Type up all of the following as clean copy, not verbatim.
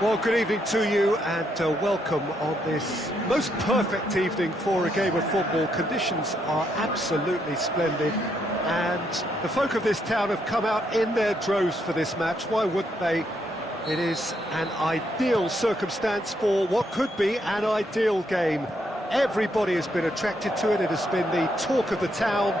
Well, good evening to you and welcome on this most perfect evening for a game of football. Conditions are absolutely splendid and the folk of this town have come out in their droves for this match. Why wouldn't they? It is an ideal circumstance for what could be an ideal game. Everybody has been attracted to it. It has been the talk of the town,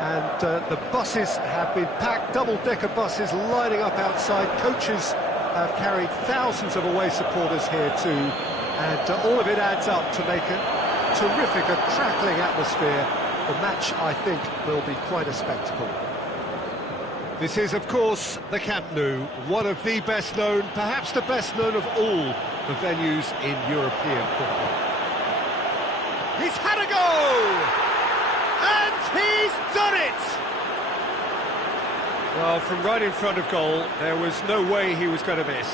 and the buses have been packed, double-decker buses lining up outside. Coaches have carried thousands of away supporters here too, and all of it adds up to make a terrific, a crackling atmosphere. The match, I think, will be quite a spectacle. This is, of course, the Camp Nou, one of the best known, perhaps the best known of all the venues in European football. He's had a go! And he's done it! Well, from right in front of goal, there was no way he was going to miss.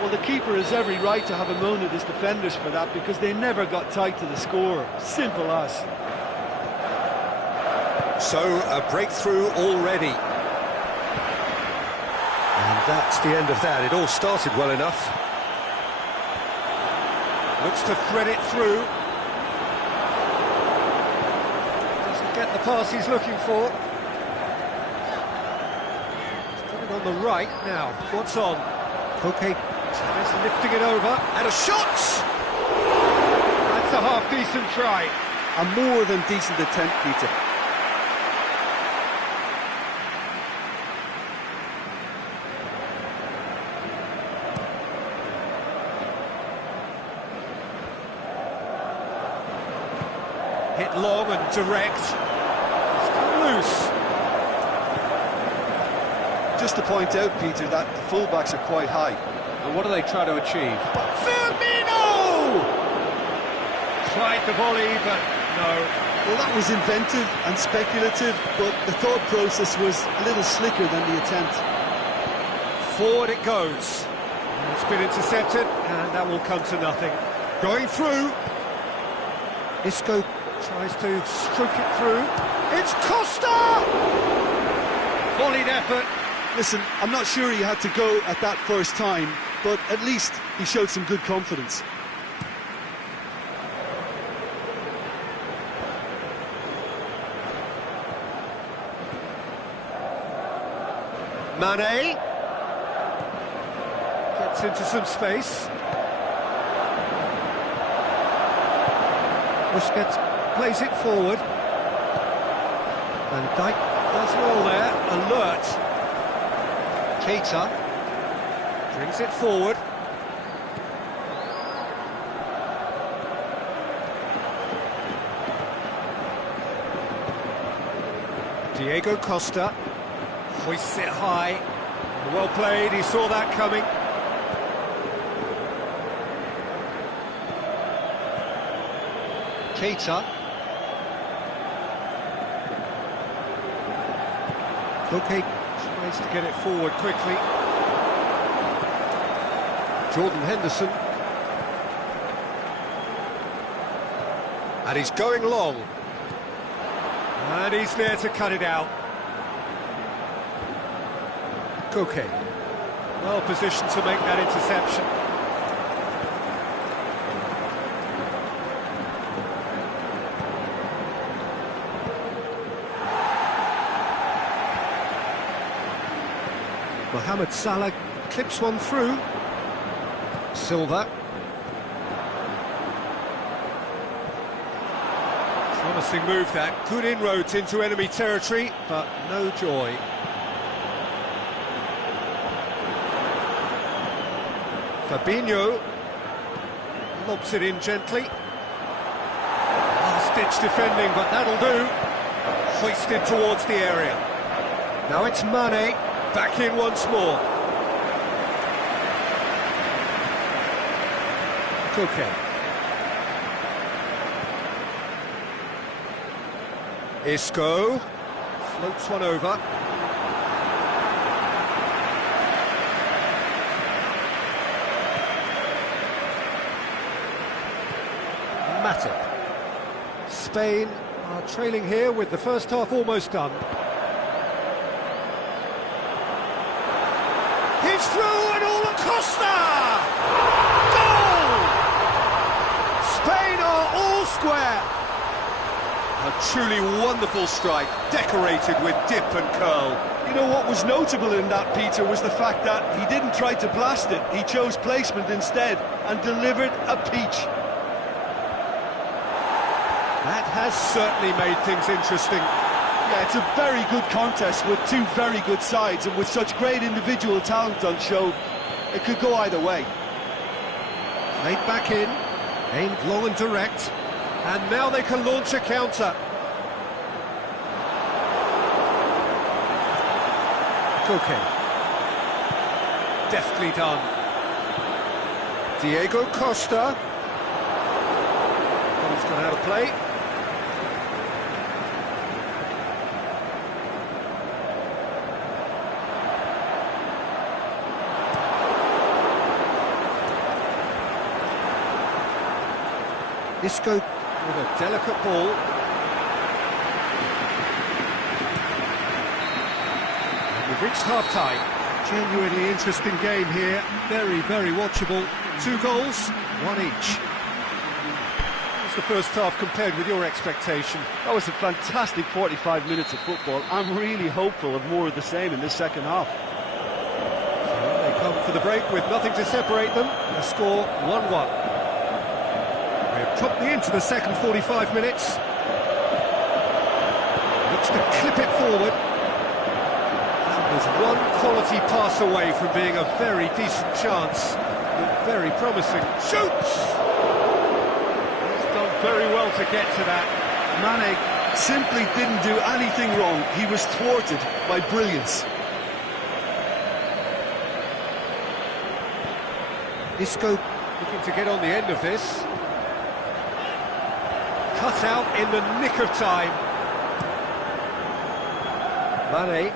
Well, the keeper has every right to have a moan at his defenders for that, because they never got tight to the score. Simple as. So, a breakthrough already. And that's the end of that. It all started well enough. Looks to thread it through. Doesn't get the pass he's looking for. On the right now, what's on? Koke tries lifting it over, and a shot! That's a half-decent try. A more than decent attempt, Peter. Hit long and direct. Still loose. Just to point out, Peter, that the fullbacks are quite high. And what do they try to achieve? Firmino! Tried the volley, but no. Well, that was inventive and speculative, but the thought process was a little slicker than the attempt. Forward it goes. It's been intercepted, and that will come to nothing. Going through. Isco tries to stroke it through. It's Costa! Volleyed effort. Listen, I'm not sure he had to go at that first time, but at least he showed some good confidence. Mane gets into some space. Busquets plays it forward. Van Dijk does well there, alert. Keita brings it forward. Diego Costa hoists it high. Well played, he saw that coming. Keita. Koke tries to get it forward quickly. Jordan Henderson. And he's going long. And he's there to cut it out. Koke. Well positioned to make that interception. Mohamed Salah clips one through. Silva. Promising move that. Good inroads into enemy territory, but no joy. Fabinho lobs it in gently. Last-ditch defending, but that'll do. Hoisted towards the area. Now it's Mane. Back in once more. Koke. Isco floats one over. Matip. Spain are trailing here with the first half almost done. He's through and all Costa! square. A truly wonderful strike, decorated with dip and curl. You know what was notable in that, Peter, was the fact that he didn't try to blast it. He chose placement instead and delivered a peach. That has certainly made things interesting. Yeah, it's a very good contest with two very good sides, and with such great individual talent on show, it could go either way. Played back in, aimed long and direct, and now they can launch a counter. Koke. Deftly done. Diego Costa. He's gone out of play. Isco with a delicate ball. And we've reached half-time. Genuinely interesting game here. Very, very watchable. 2 goals, 1 each. What's the first half compared with your expectation? That was a fantastic 45 minutes of football. I'm really hopeful of more of the same in this second half. So they come for the break with nothing to separate them. The score 1-1. We're promptly into the second 45 minutes. Looks to clip it forward. That was one quality pass away from being a very decent chance. Looked very promising. Shoots! He's done very well to get to that. Mane simply didn't do anything wrong. He was thwarted by brilliance. Isco looking to get on the end of this. Cut out in the nick of time. Mane.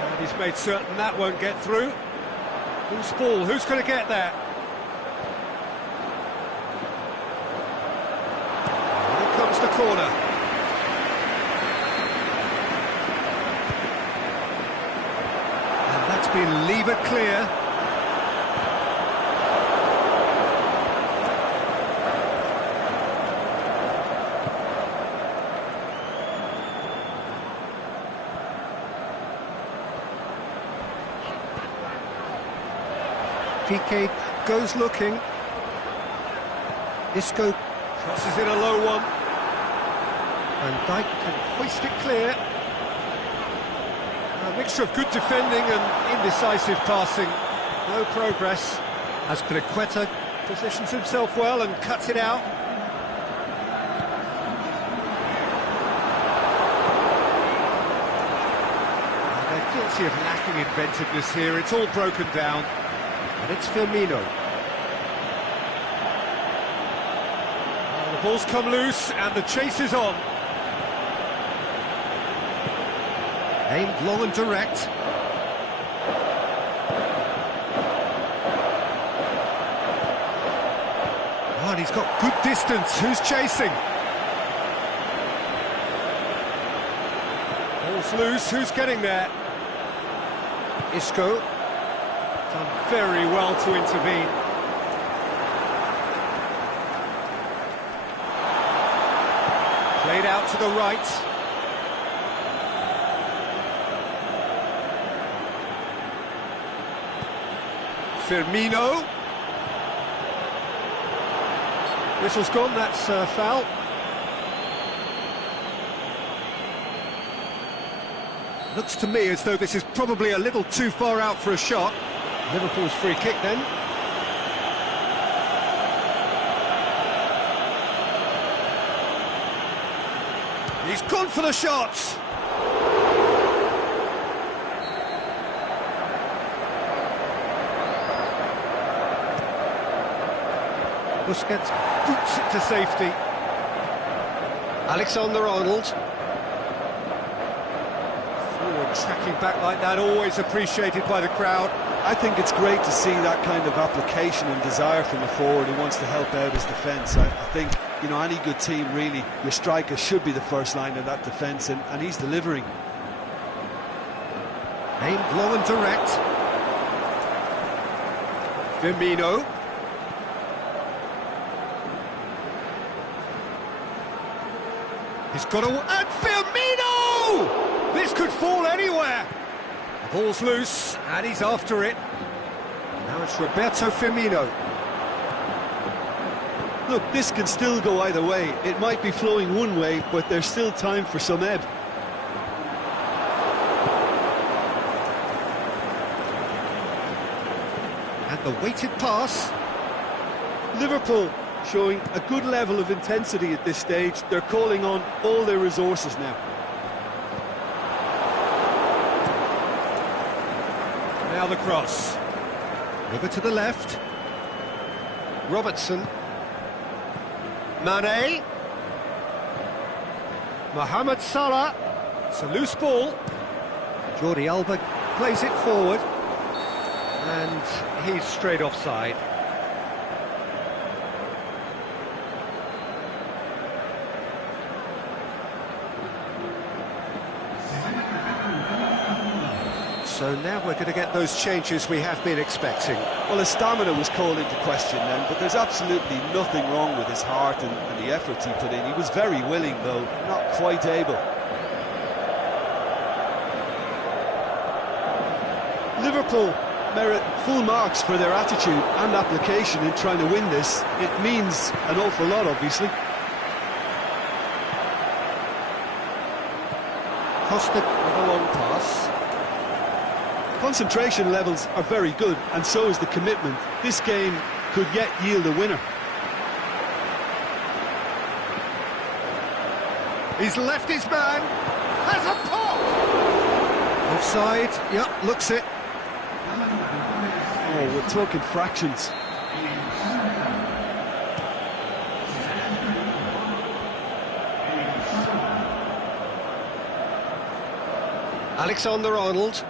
And he's made certain that won't get through. Who's ball? Who's going to get there? Here comes the corner. That's been levered clear. Piqué goes looking. Isco crosses in a low one. And Dijk can hoist it clear. A mixture of good defending and indecisive passing. No progress. As Azpilicueta positions himself well and cuts it out. And they're guilty of lacking inventiveness here. It's all broken down. And it's Firmino. Well, the ball's come loose and the chase is on. Aimed long and direct. Oh, and he's got good distance. Who's chasing? Ball's loose. Who's getting there? Isco. Done very well to intervene. Played out to the right. Firmino. Whistle's gone, that's foul. Looks to me as though this is probably a little too far out for a shot. Liverpool's free kick then. He's gone for the shots. Busquets boots it to safety. Alexander-Arnold. Forward tracking back like that, always appreciated by the crowd. I think it's great to see that kind of application and desire from a forward who wants to help out his defence. I think, you know, any good team really, your striker should be the first line of that defence, and he's delivering. Aimed low and direct. Firmino. He's got a... And Firmino! This could fall anywhere. The ball's loose, and he's after it. Now it's Roberto Firmino. Look, this can still go either way. It might be flowing one way, but there's still time for some ebb. And the weighted pass. Liverpool showing a good level of intensity at this stage. They're calling on all their resources now. Now the cross. Over to the left. Robertson. Mane. Mohamed Salah. It's a loose ball. Jordi Alba plays it forward. And he's straight offside. So now we're going to get those changes we have been expecting. Well, his stamina was called into question then, but there's absolutely nothing wrong with his heart and the efforts he put in. He was very willing, though, not quite able. Liverpool merit full marks for their attitude and application in trying to win this. It means an awful lot, obviously. Costa with a long pass. Concentration levels are very good, and so is the commitment. This game could yet yield a winner. He's left his man. Has a pop! Offside. Yep, looks it. Oh, we're talking fractions. Alexander-Arnold.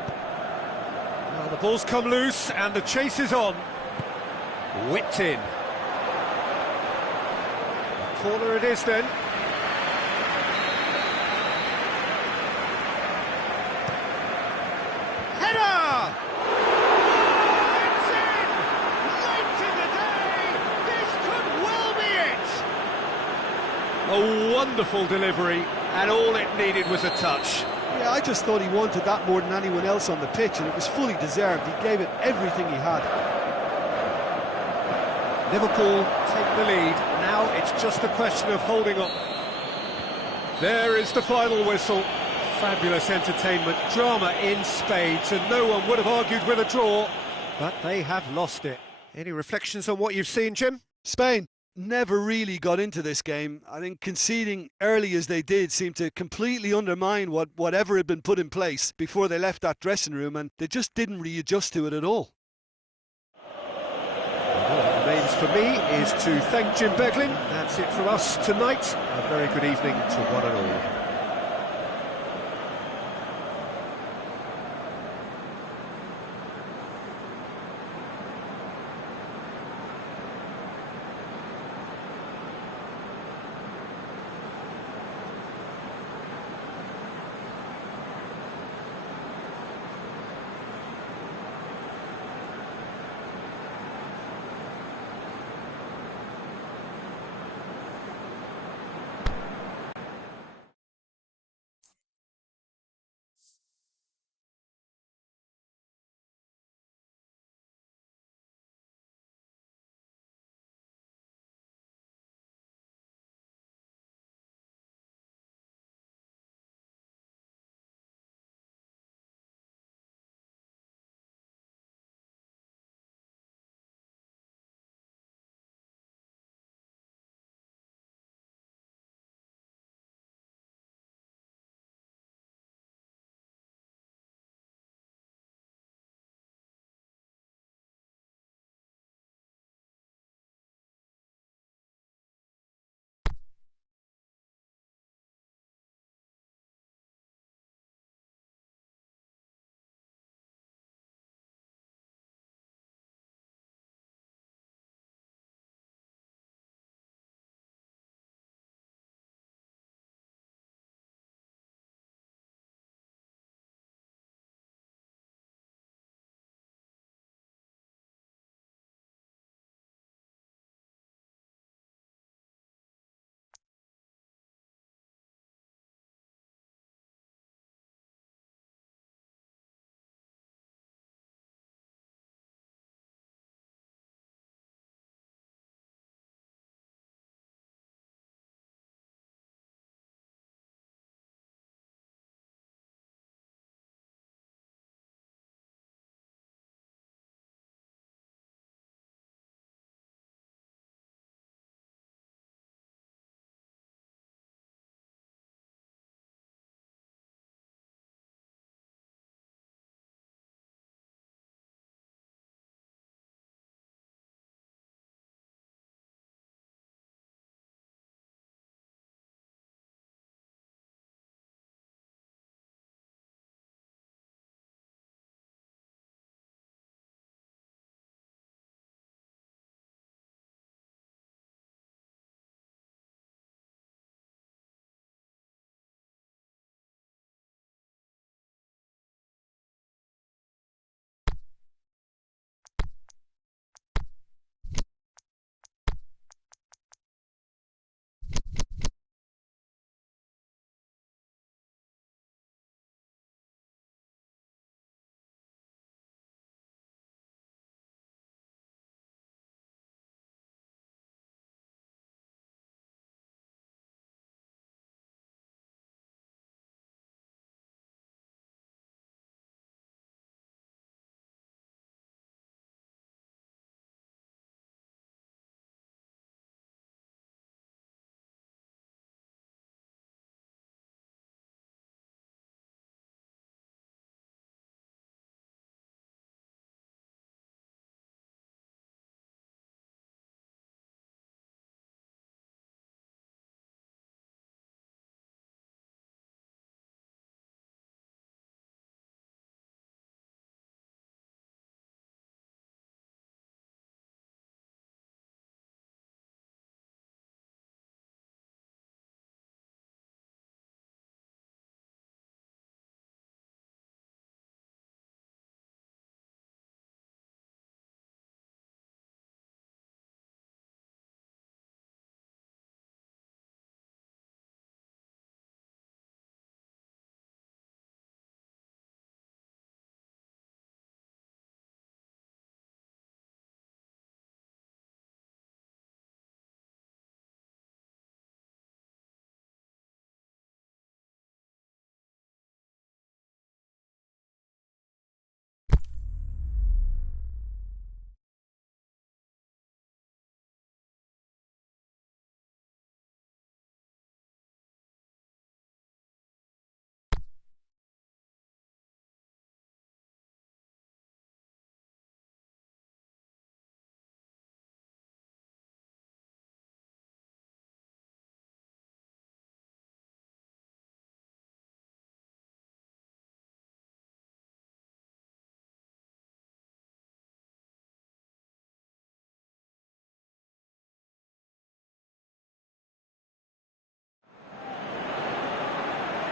Now the ball's come loose and the chase is on. Whipped in. Corner it is then. Header! Oh, it's in! Late in the day! This could well be it! A wonderful delivery, and all it needed was a touch. Yeah, I just thought he wanted that more than anyone else on the pitch, and it was fully deserved. He gave it everything he had. Liverpool take the lead. Now it's just a question of holding on. There is the final whistle. Fabulous entertainment, drama in spades, and no one would have argued with a draw, but they have lost it. Any reflections on what you've seen, Jim? Spain never really got into this game. I think conceding early as they did seemed to completely undermine whatever had been put in place before they left that dressing room, and they just didn't readjust to it at all. All that remains for me is to thank Jim Beglin. That's it from us tonight. A very good evening to one and all.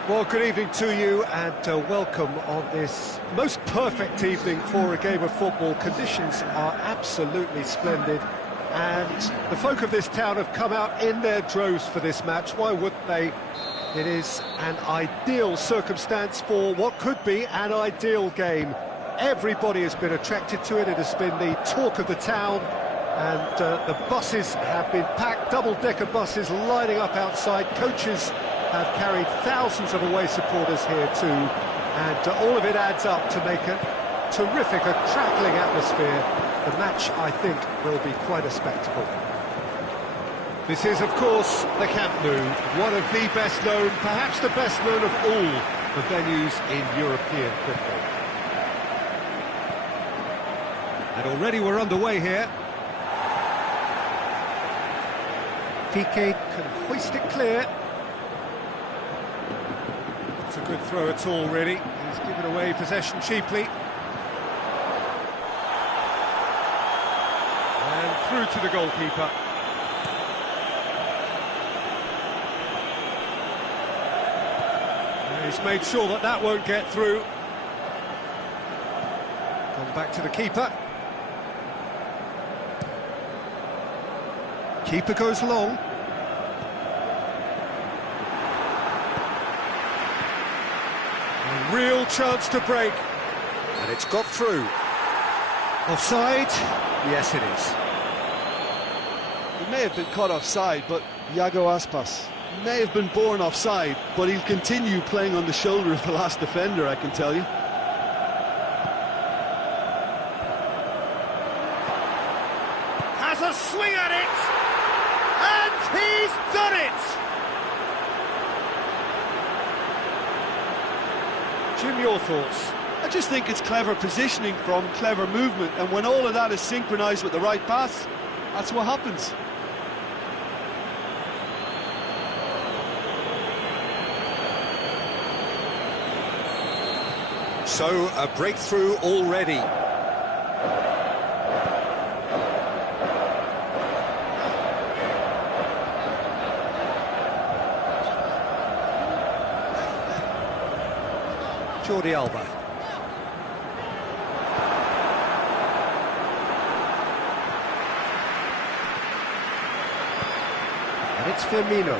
Well, good evening to you and welcome on this most perfect evening for a game of football. Conditions are absolutely splendid and the folk of this town have come out in their droves for this match. Why wouldn't they? It is an ideal circumstance for what could be an ideal game. Everybody has been attracted to it. It has been the talk of the town, and the buses have been packed, double-decker buses lining up outside. Coaches have carried thousands of away supporters here too, and all of it adds up to make a terrific, a crackling atmosphere. The match, I think, will be quite a spectacle. This is, of course, the Camp Nou, one of the best known, perhaps the best known of all the venues in European football. And already we're underway here. Piqué can hoist it clear. It's a good throw at all, really. He's given away possession cheaply. And through to the goalkeeper. And he's made sure that that won't get through. Gone back to the keeper. Keeper goes long. A real chance to break. And it's got through. Offside? Yes, it is. He may have been caught offside, but Iago Aspas may have been born offside, but he'll continue playing on the shoulder of the last defender, I can tell you. Has a swing at it! And he's done it! Jim, your thoughts? I just think it's clever positioning from clever movement, and when all of that is synchronised with the right pass, that's what happens. So, a breakthrough already. Jordi Alba. And it's Firmino.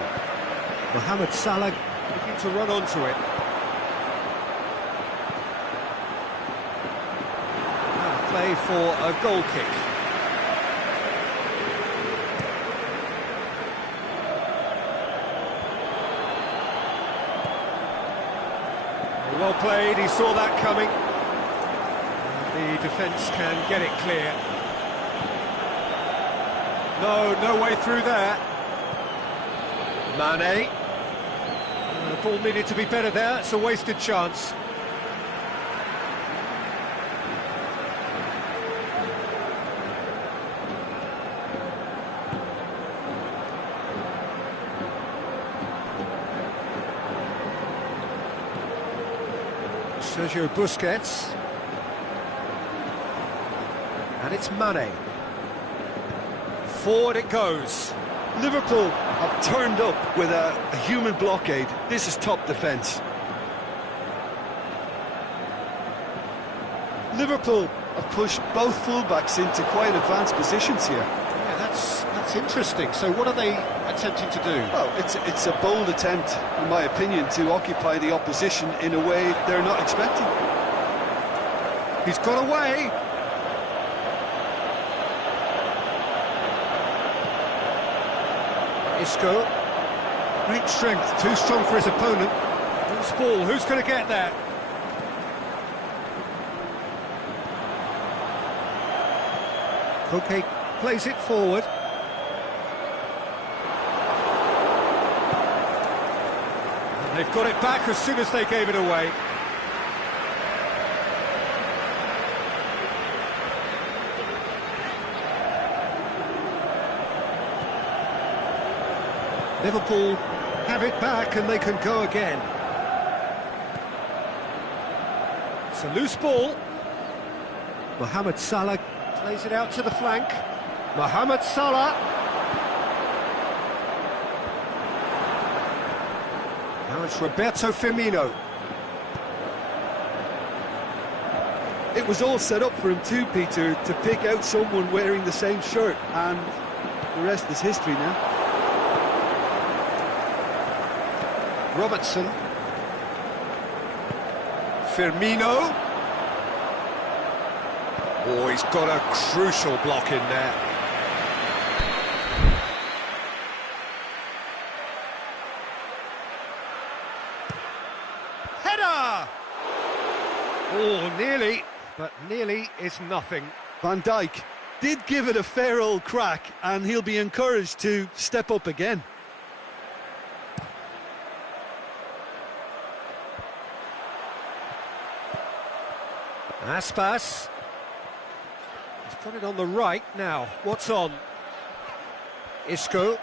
Mohamed Salah looking to run onto it. And play for a goal kick. Well played, he saw that coming. And the defence can get it clear. No way through there. Mane. The ball needed to be better there, it's a wasted chance. Sergio Busquets. And it's Mane. Forward it goes. Liverpool have turned up with a human blockade. This is top defence. Liverpool have pushed both fullbacks into quite advanced positions here. Yeah, that's interesting. So what are they attempting to do? Well, it's a bold attempt, in my opinion, to occupy the opposition in a way they're not expecting. He's got away. Isco. Great strength, too strong for his opponent. Loose ball, who's going to get there? Koke plays it forward. And they've got it back as soon as they gave it away. Liverpool have it back and they can go again. It's a loose ball. Mohamed Salah plays it out to the flank. Mohamed Salah. Now it's Roberto Firmino. It was all set up for him too, Peter, to pick out someone wearing the same shirt, and the rest is history now. Robertson. Firmino. Oh, he's got a crucial block in there. Header! Oh, nearly, but nearly is nothing. Van Dijk did give it a fair old crack, and he'll be encouraged to step up again. Aspas. He's got it on the right now. What's on? Isco.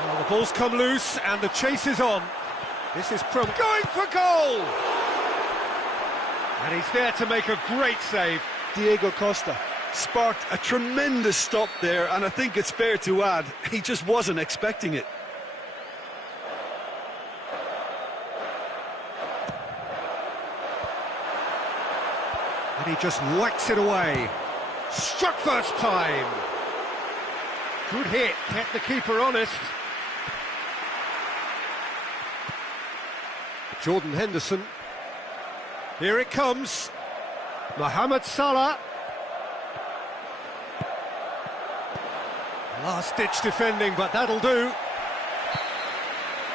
Oh, the ball's come loose and the chase is on. This is Prum going for goal! And he's there to make a great save. Diego Costa sparked a tremendous stop there, and I think it's fair to add, he just wasn't expecting it. And he just whacks it away. Struck first time. Good hit, kept the keeper honest. Jordan Henderson. Here it comes. Mohamed Salah. Last-ditch defending, but that'll do.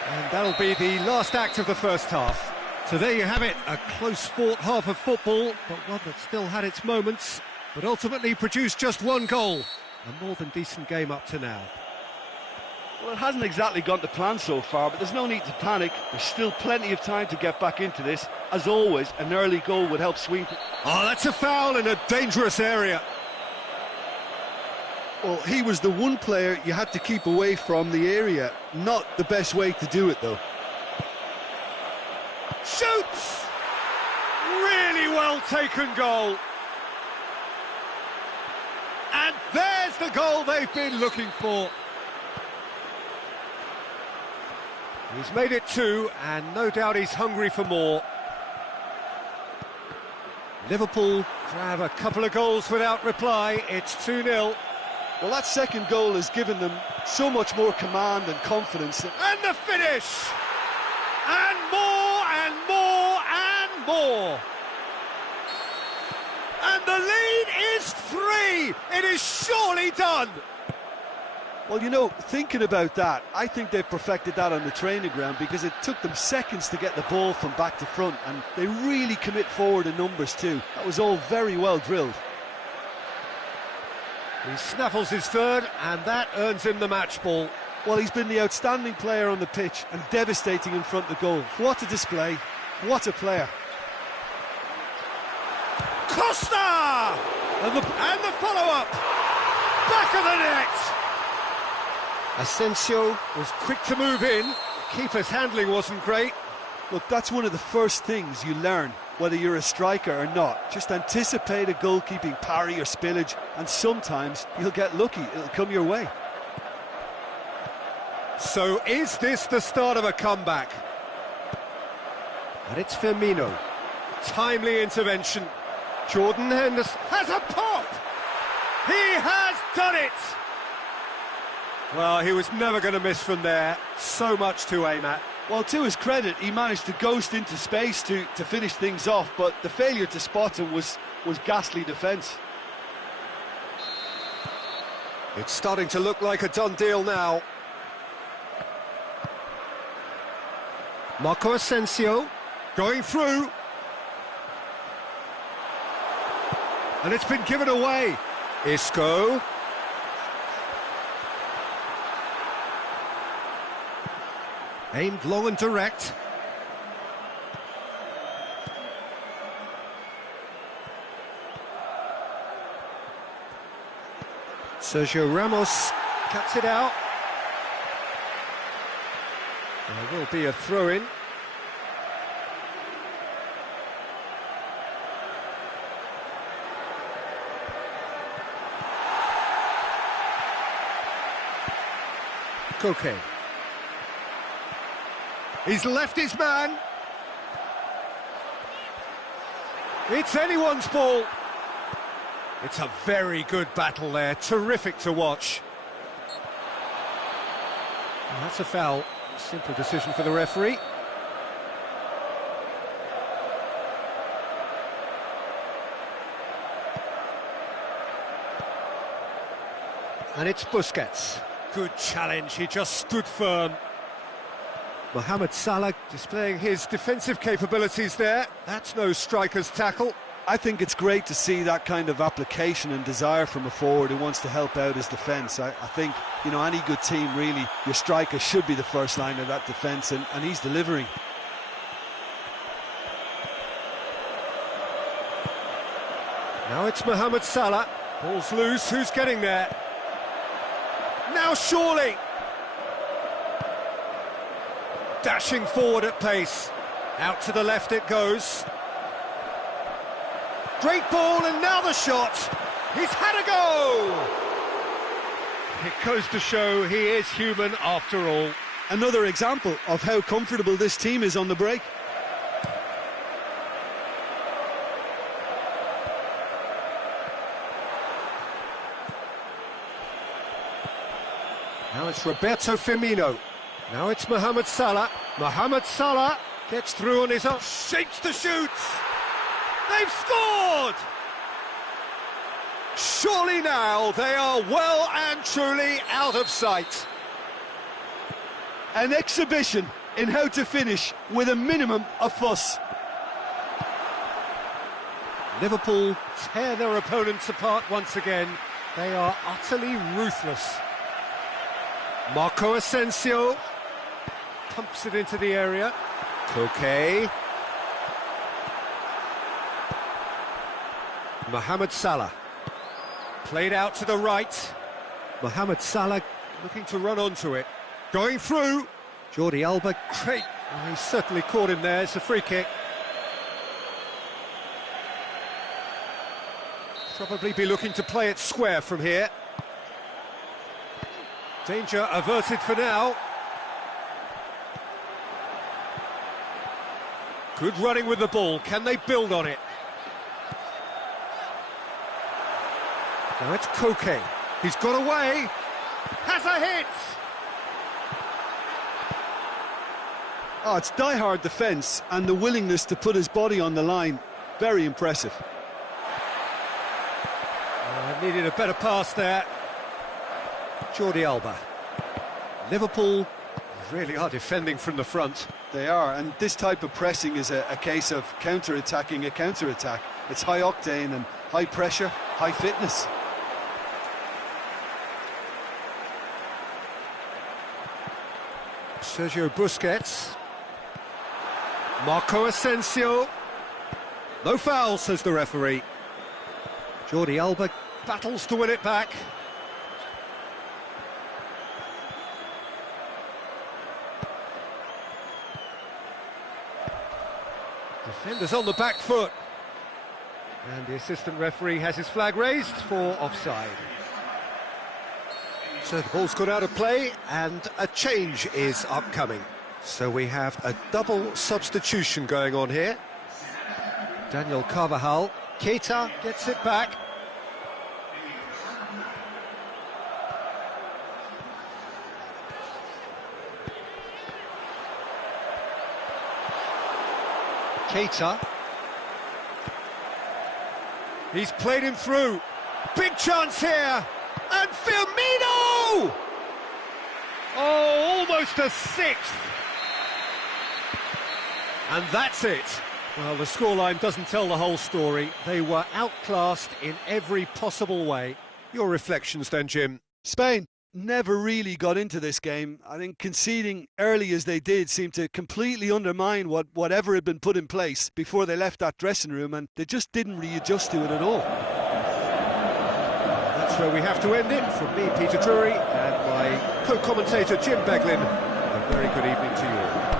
And that'll be the last act of the first half. So there you have it, a close-fought half of football, but one that still had its moments, but ultimately produced just one goal. A more than decent game up to now. Well, it hasn't exactly gone to plan so far, but there's no need to panic. There's still plenty of time to get back into this. As always, an early goal would help swing. Oh, that's a foul in a dangerous area. Well, he was the one player you had to keep away from the area. Not the best way to do it, though. Shoots! Really well taken goal. And there's the goal they've been looking for. He's made it 2, and no doubt he's hungry for more. Liverpool grab a couple of goals without reply. It's 2-0. Well, that second goal has given them so much more command and confidence. And the finish! And more, and more, and more! And the lead is 3! It is surely done! Well, you know, thinking about that, I think they've perfected that on the training ground, because it took them seconds to get the ball from back to front, and they really commit forward in numbers too. That was all very well drilled. He snaffles his third, and that earns him the match ball. Well, he's been the outstanding player on the pitch and devastating in front of goal. What a display, what a player. Costa! And the follow-up! Back of the net! Asensio was quick to move in. Keeper's handling wasn't great. Look, that's one of the first things you learn, whether you're a striker or not. Just anticipate a goalkeeping parry or spillage, and sometimes you'll get lucky, it'll come your way. So is this the start of a comeback? And it's Firmino. Timely intervention. Jordan Henderson has a pop! He has done it! Well, he was never going to miss from there. So much to aim at. Well, to his credit, he managed to ghost into space to finish things off, but the failure to spot him was ghastly defence. It's starting to look like a done deal now. Marco Asensio going through. And it's been given away. Isco. Aimed long and direct. Sergio Ramos cuts it out. There will be a throw-in. Koke. He's left his man. It's anyone's ball. It's a very good battle there, terrific to watch. And that's a foul. Simple decision for the referee. And it's Busquets. Good challenge, he just stood firm. Mohamed Salah displaying his defensive capabilities there. That's no striker's tackle. I think it's great to see that kind of application and desire from a forward who wants to help out his defence. I think, you know, any good team, really, your striker should be the first line of that defence, and he's delivering. Now it's Mohamed Salah. Ball's loose, who's getting there? Now surely! Dashing forward at pace. Out to the left it goes. Great ball, and now the shot. He's had a go! It goes to show he is human after all. Another example of how comfortable this team is on the break. Now it's Roberto Firmino. Now it's Mohamed Salah. Mohamed Salah gets through on his own. Shapes to shoot! They've scored! Surely now they are well and truly out of sight. An exhibition in how to finish with a minimum of fuss. Liverpool tear their opponents apart once again. They are utterly ruthless. Marco Asensio pumps it into the area. Koke. Mohamed Salah. Played out to the right. Mohamed Salah looking to run onto it. Going through. Jordi Alba, great. Oh, he certainly caught him there. It's a free kick. Probably be looking to play it square from here. Danger averted for now. Good running with the ball. Can they build on it? Now it's Koke. He's got away. Has a hit! Oh, it's die-hard defence and the willingness to put his body on the line. Very impressive. Needed a better pass there. Jordi Alba. Liverpool really are defending from the front. They are, and this type of pressing is a case of counter-attacking a counter-attack. It's high octane and high pressure, high fitness. Sergio Busquets. Marco Asensio. No foul, says the referee. Jordi Alba battles to win it back. Defenders on the back foot. And the assistant referee has his flag raised for offside. So the ball's got out of play and a change is upcoming. So we have a double substitution going on here. Daniel Carvajal. Keita gets it back. Keita. He's played him through. Big chance here. And Firmino! Oh, almost a sixth. And that's it. Well, the scoreline doesn't tell the whole story. They were outclassed in every possible way. Your reflections then, Jim? Spain never really got into this game. I think conceding early as they did seemed to completely undermine whatever had been put in place before they left that dressing room, and they just didn't readjust to it at all. That's where we have to end it. From me, Peter Drury, and my co-commentator, Jim Beglin, a very good evening to you all.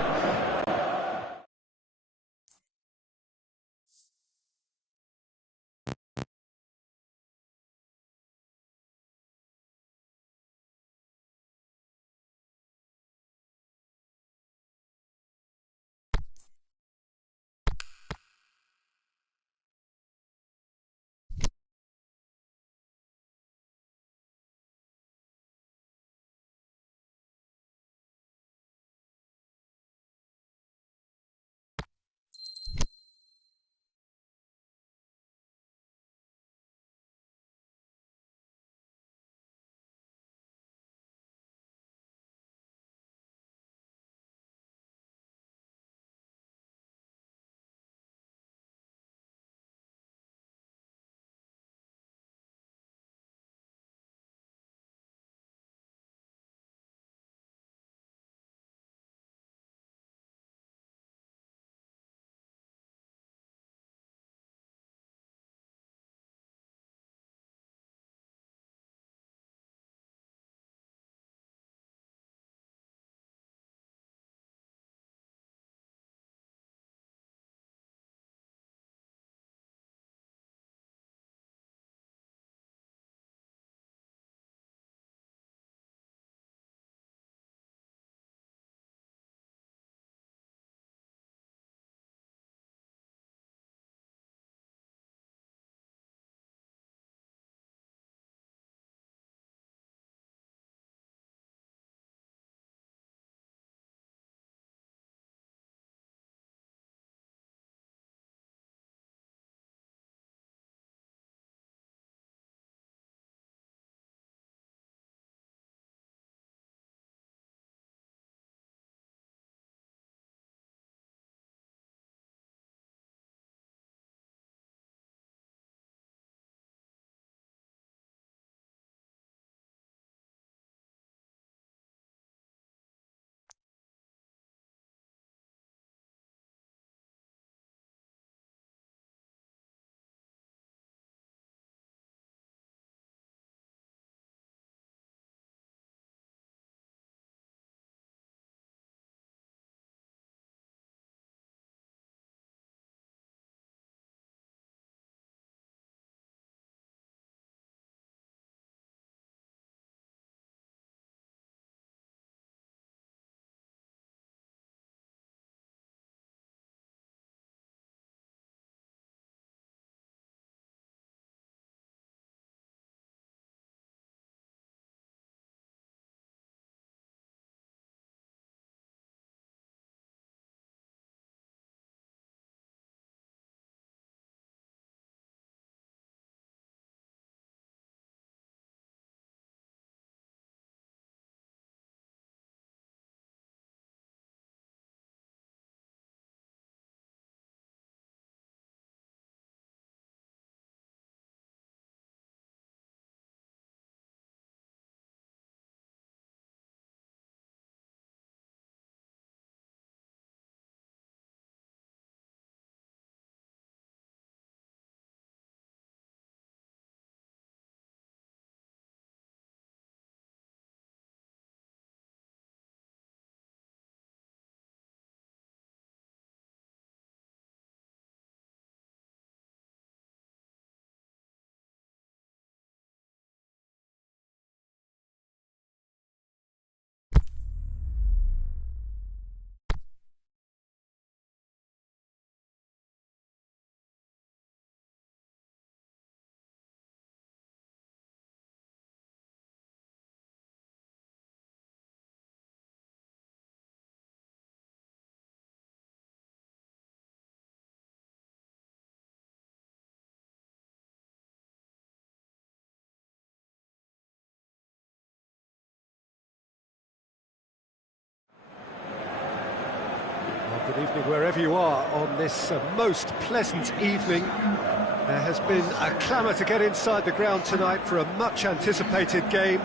evening, wherever you are on this most pleasant evening. There has been a clamour to get inside the ground tonight for a much-anticipated game.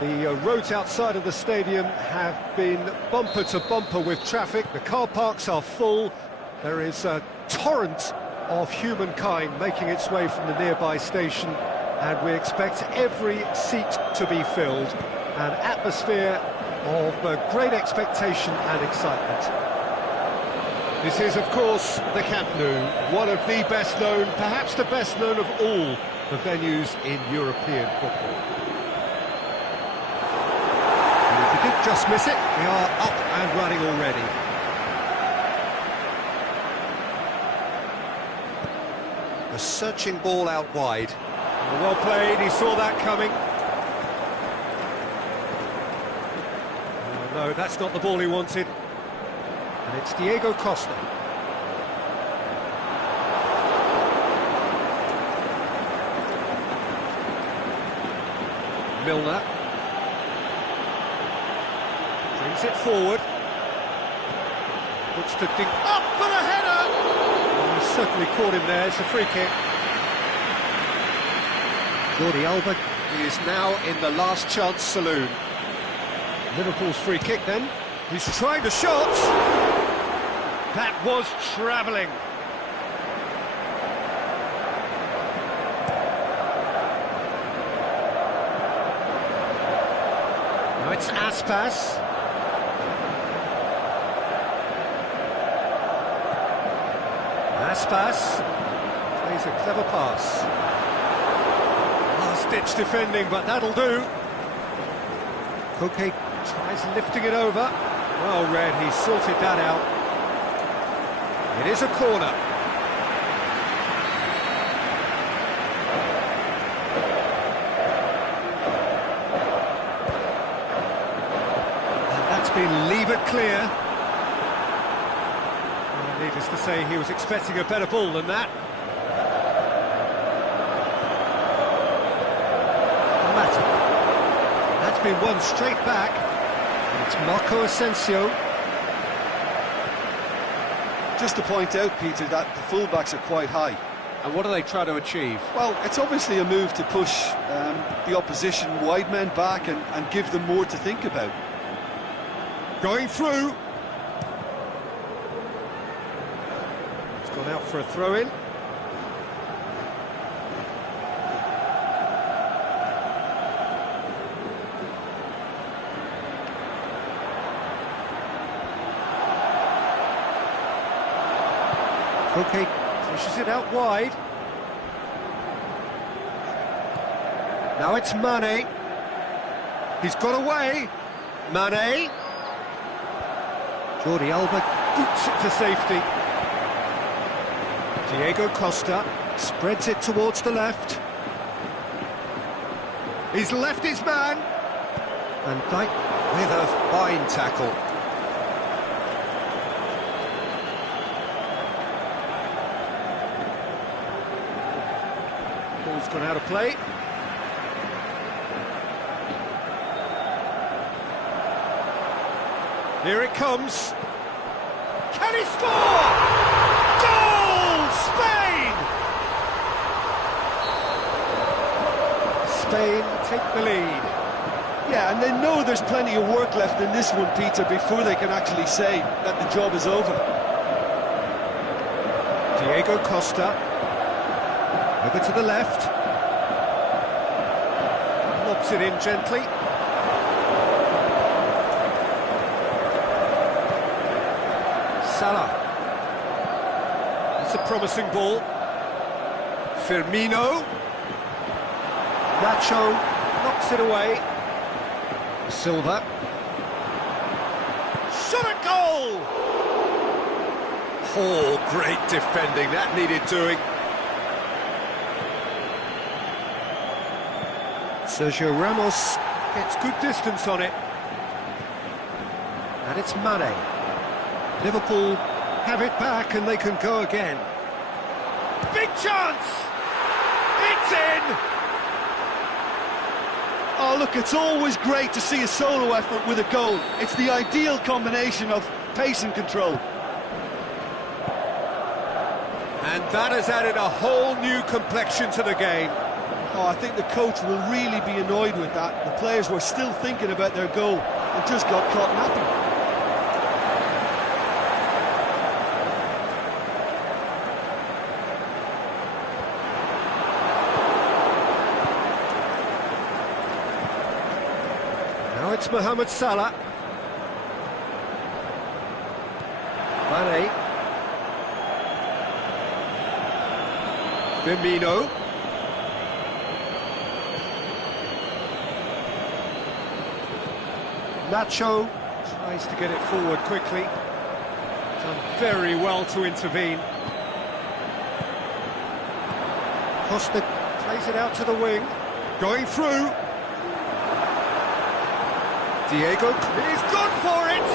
The roads outside of the stadium have been bumper to bumper with traffic. The car parks are full. There is a torrent of humankind making its way from the nearby station, and we expect every seat to be filled. An atmosphere of great expectation and excitement. This is, of course, the Camp Nou, one of the best known, perhaps the best known of all the venues in European football. And if you did just miss it, we are up and running already. A searching ball out wide. Well played, he saw that coming. No, that's not the ball he wanted. And it's Diego Costa. Milner. Brings it forward. Looks to dig up for the header! Oh, he certainly caught him there, it's a free kick. Jordi Alba is now in the last chance saloon. Liverpool's free kick then. He's trying the shot. That was travelling. Now it's Aspas. Aspas plays a clever pass. Last-ditch defending, but that'll do. Koke tries lifting it over. Well read, he sorted that out. It is a corner. And that's been levered clear. Well, needless to say, he was expecting a better ball than that. That's been won straight back. It's Marco Asensio. Just to point out, Peter, that the fullbacks are quite high. And what do they try to achieve? Well, it's obviously a move to push the opposition wide men back and give them more to think about. Going through. It's gone out for a throw-in. Okay, pushes it out wide. Now it's Mane. He's got away. Mane. Jordi Alba boots it to safety. Diego Costa spreads it towards the left. He's left his man. Van Dijk with a fine tackle. Ball's gone out of play. Here it comes. Can he score? Goal! Spain! Spain take the lead. Yeah, and they know there's plenty of work left in this one, Peter, before they can actually say that the job is over. Diego Costa. Over to the left. Lobs it in gently. Salah. That's a promising ball. Firmino. Nacho knocks it away. Silva. Shot a goal! Oh, great defending. That needed doing. Sergio Ramos gets good distance on it. And it's Mane. Liverpool have it back and they can go again. Big chance! It's in! Oh, look, it's always great to see a solo effort with a goal. It's the ideal combination of pace and control. And that has added a whole new complexion to the game. Oh, I think the coach will really be annoyed with that. The players were still thinking about their goal and just got caught napping. Now it's Mohamed Salah. Mane. Firmino. Nacho tries to get it forward quickly. Done very well to intervene. Costa plays it out to the wing. Going through. Diego, he's gone for it!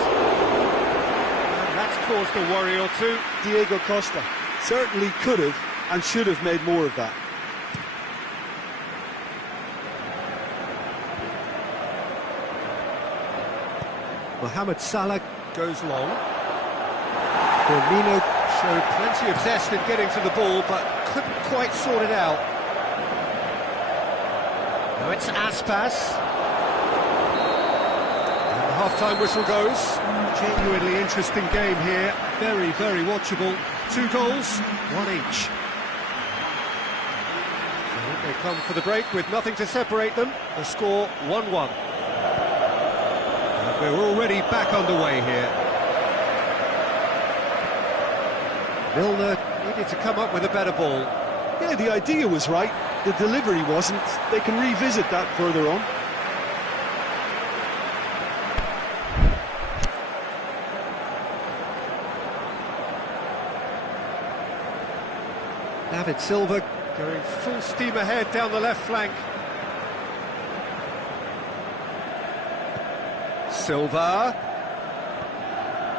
And that's caused a worry or two. Diego Costa certainly could have and should have made more of that. Mohamed Salah goes long. Firmino showed plenty of zest in getting to the ball, but couldn't quite sort it out. Now it's Aspas. And the half-time whistle goes. Genuinely interesting game here. Very, very watchable. 2 goals, 1 each. So they come for the break with nothing to separate them. The score 1-1. We're already back underway here. Milner needed to come up with a better ball. Yeah, the idea was right, the delivery wasn't. They can revisit that further on. David Silva going full steam ahead down the left flank. Silva,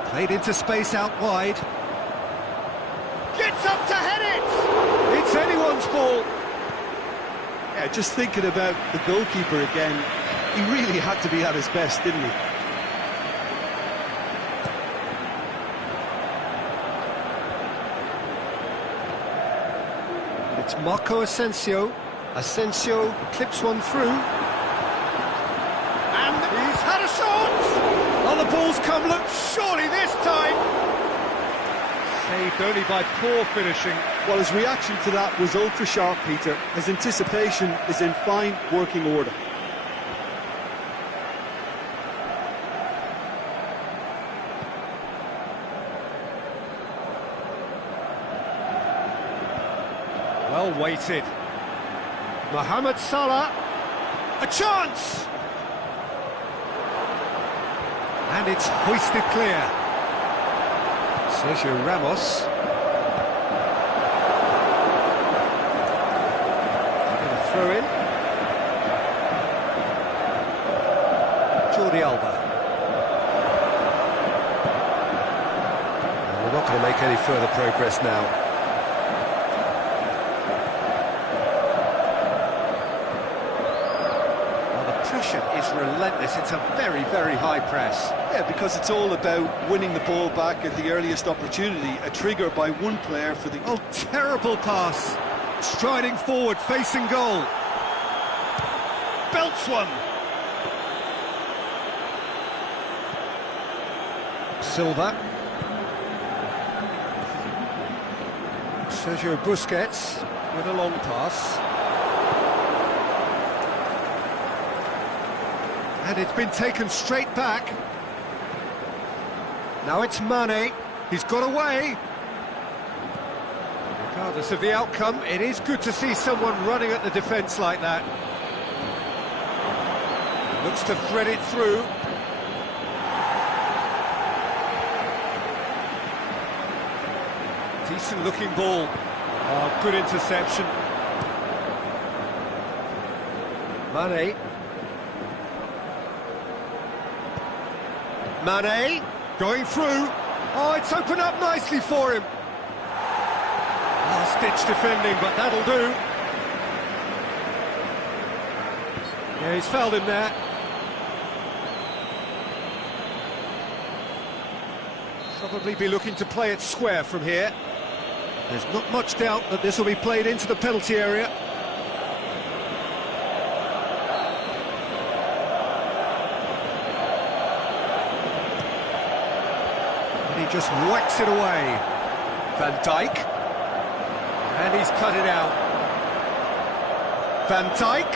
played into space out wide, gets up to head it! It's anyone's ball! Yeah, just thinking about the goalkeeper again, he really had to be at his best, didn't he? It's Marco Asensio. Asensio clips one through. He's had a shot! Oh, the ball's come loose, surely this time! Saved only by poor finishing. Well, his reaction to that was ultra-sharp, Peter. His anticipation is in fine working order. Well weighted. Mohamed Salah. A chance! And it's hoisted clear. Sergio Ramos. Going to throw in. Jordi Alba. And we're not going to make any further progress now. Is relentless. It's a very, very high press. Yeah, because it's all about winning the ball back at the earliest opportunity, a trigger by one player for the... Oh, terrible pass. Striding forward, facing goal. Belts one. Silva. Sergio Busquets with a long pass. And it's been taken straight back. Now it's Mane. He's got away. Regardless of the outcome, it is good to see someone running at the defence like that. Looks to thread it through. Decent looking ball. Oh, good interception. Mane. Mane, going through. Oh, it's opened up nicely for him. Last-ditch defending, but that'll do. Yeah, he's fouled him there. Probably be looking to play it square from here. There's not much doubt that this will be played into the penalty area. And he just whacks it away. Van Dijk. And he's cut it out. Van Dijk.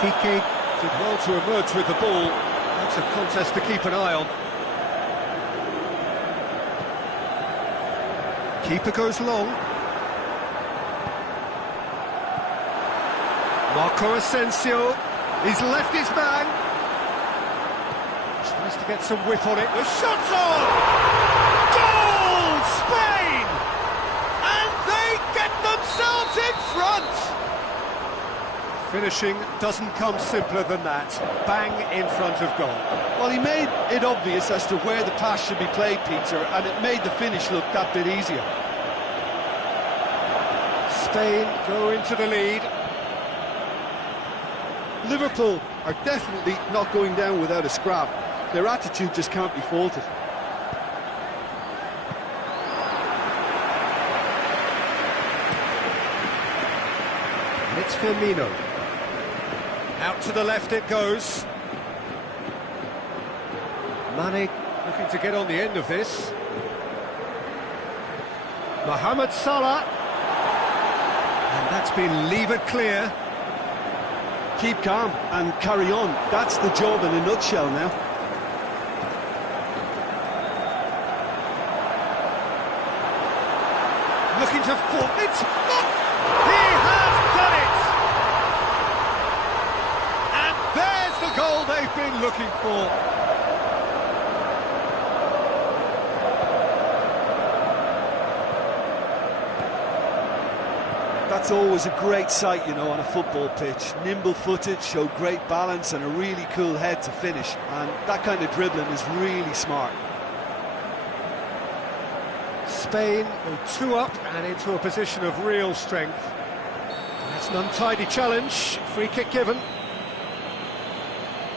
Piqué did well to emerge with the ball. That's a contest to keep an eye on. Keeper goes long. Marco Asensio, he's left his man. Tries to get some whip on it. The shot's on! Goal! Spain! And they get themselves in front! Finishing doesn't come simpler than that. Bang in front of goal. Well, he made it obvious as to where the pass should be played, Peter, and it made the finish look that bit easier. Spain go into the lead. Liverpool are definitely not going down without a scrap. Their attitude just can't be faulted. It's Firmino. Out to the left it goes. Mane looking to get on the end of this. Mohamed Salah. And that's been levered clear. Keep calm and carry on. That's the job in a nutshell now. Looking to fall. It's not. He has done it. And there's the goal they've been looking for. That's always a great sight, you know, on a football pitch. Nimble-footed, show great balance and a really cool head to finish. And that kind of dribbling is really smart. Spain go 2 up and into a position of real strength. That's an untidy challenge. Free kick given.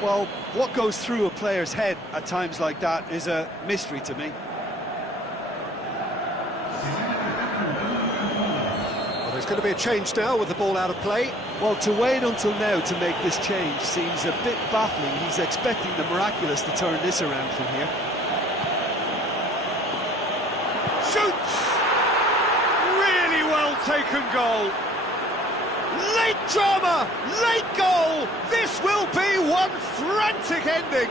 Well, what goes through a player's head at times like that is a mystery to me. There's going to be a change now with the ball out of play. Well, to wait until now to make this change seems a bit baffling. He's expecting the miraculous to turn this around from here. Shoots! Really well taken goal. Late drama, late goal. This will be one frantic ending.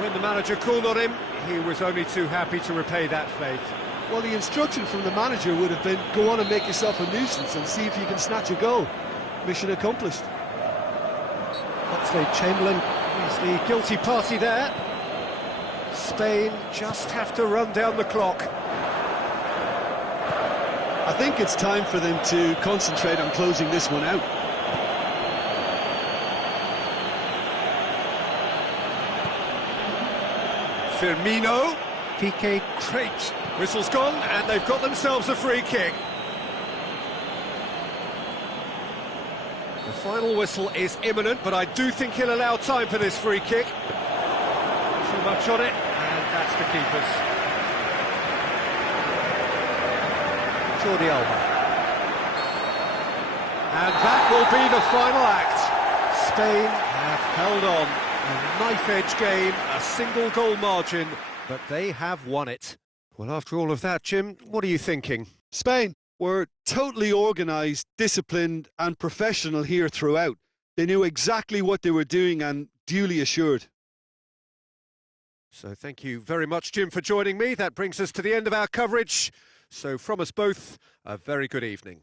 When the manager called on him, he was only too happy to repay that fate. Well, the instruction from the manager would have been, go on and make yourself a nuisance and see if you can snatch a goal. Mission accomplished. Oxlade-Chamberlain is the guilty party there. Spain just have to run down the clock. I think it's time for them to concentrate on closing this one out. Firmino. Piqué. Great. Whistle's gone, and they've got themselves a free kick. The final whistle is imminent, but I do think he'll allow time for this free kick. Too much on it, and that's the keeper's. Jordi Alba. And that will be the final act. Spain have held on. A knife-edge game, a single goal margin, but they have won it. Well, after all of that, Jim, what are you thinking? Spain were totally organised, disciplined and professional here throughout. They knew exactly what they were doing and duly assured. So thank you very much, Jim, for joining me. That brings us to the end of our coverage. So from us both, a very good evening.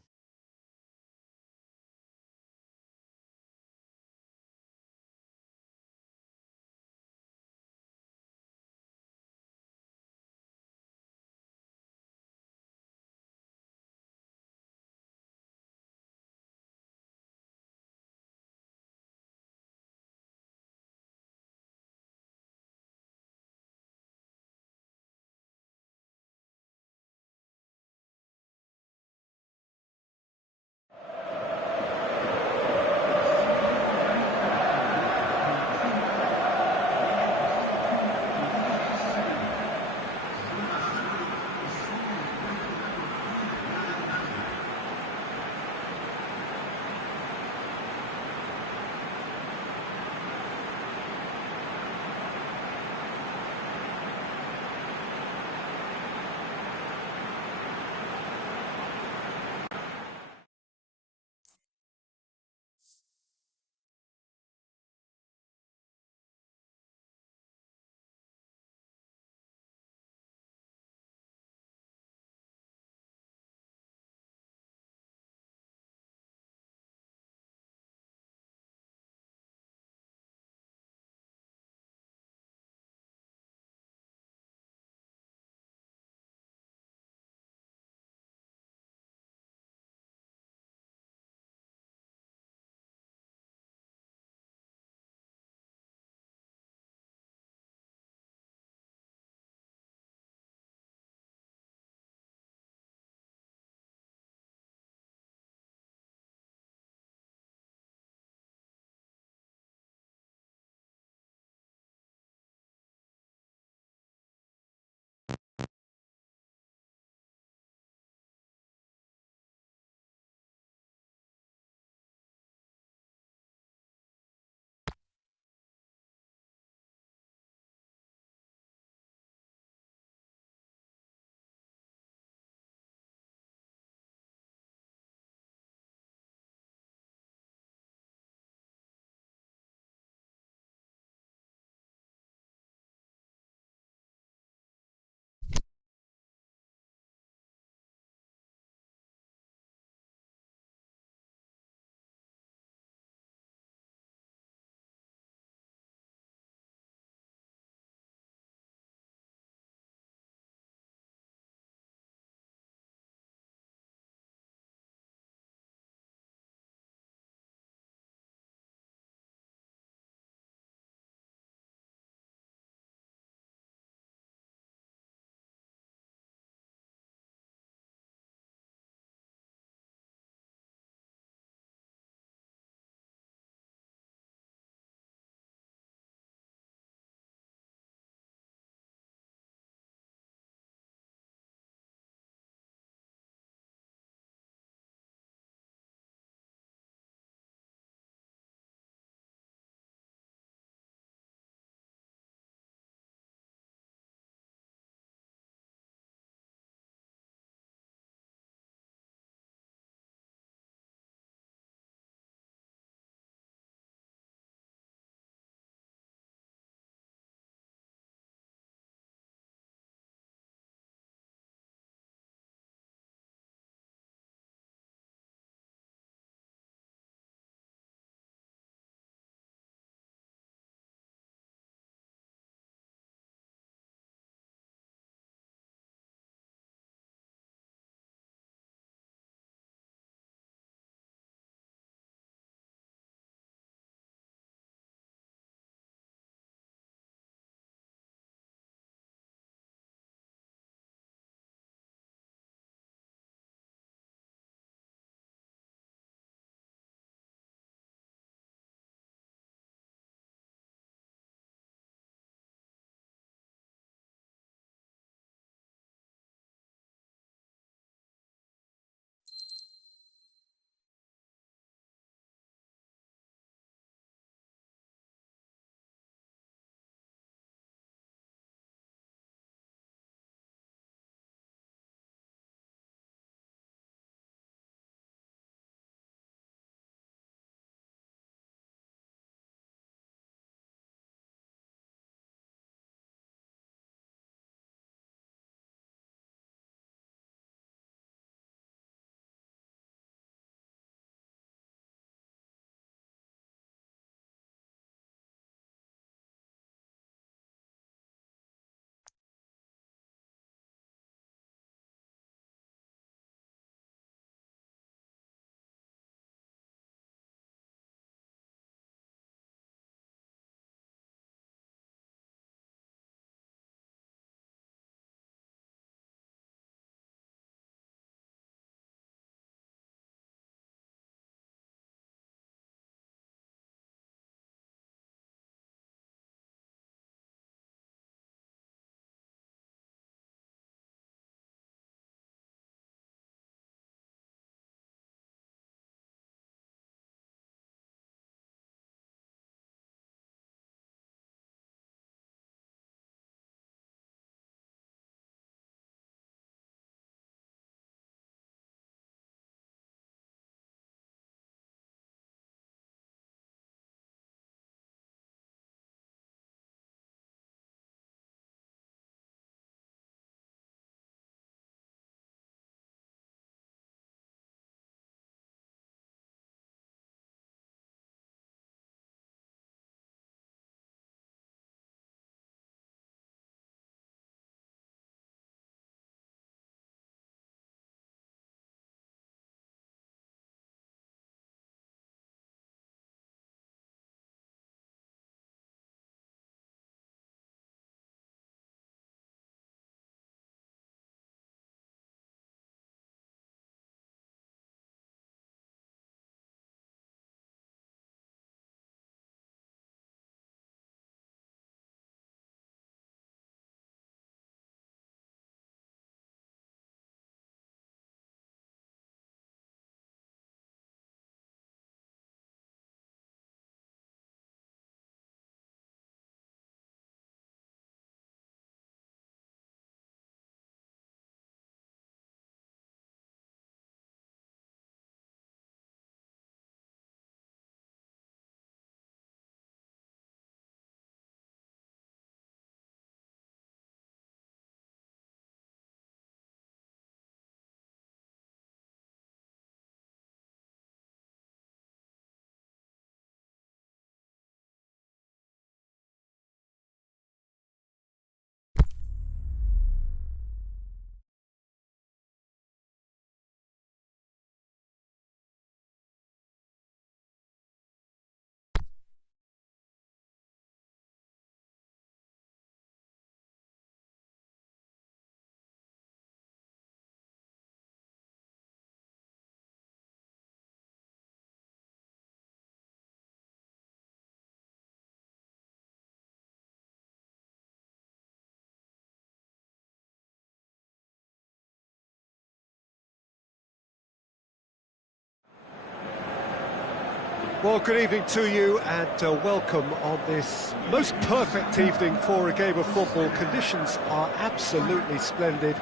Well, good evening to you and welcome on this most perfect evening for a game of football. Conditions are absolutely splendid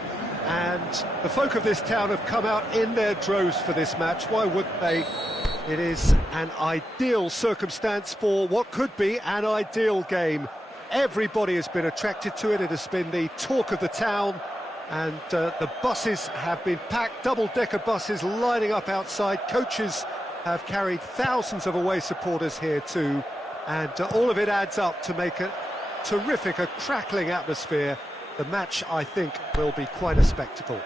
and the folk of this town have come out in their droves for this match. Why wouldn't they? It is an ideal circumstance for what could be an ideal game. Everybody has been attracted to it. It has been the talk of the town. And the buses have been packed, double-decker buses lining up outside. Coaches have carried thousands of away supporters here too, and all of it adds up to make a terrific, a crackling atmosphere. The match, I think, will be quite a spectacle.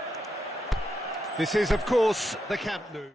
This is, of course, the Camp Nou.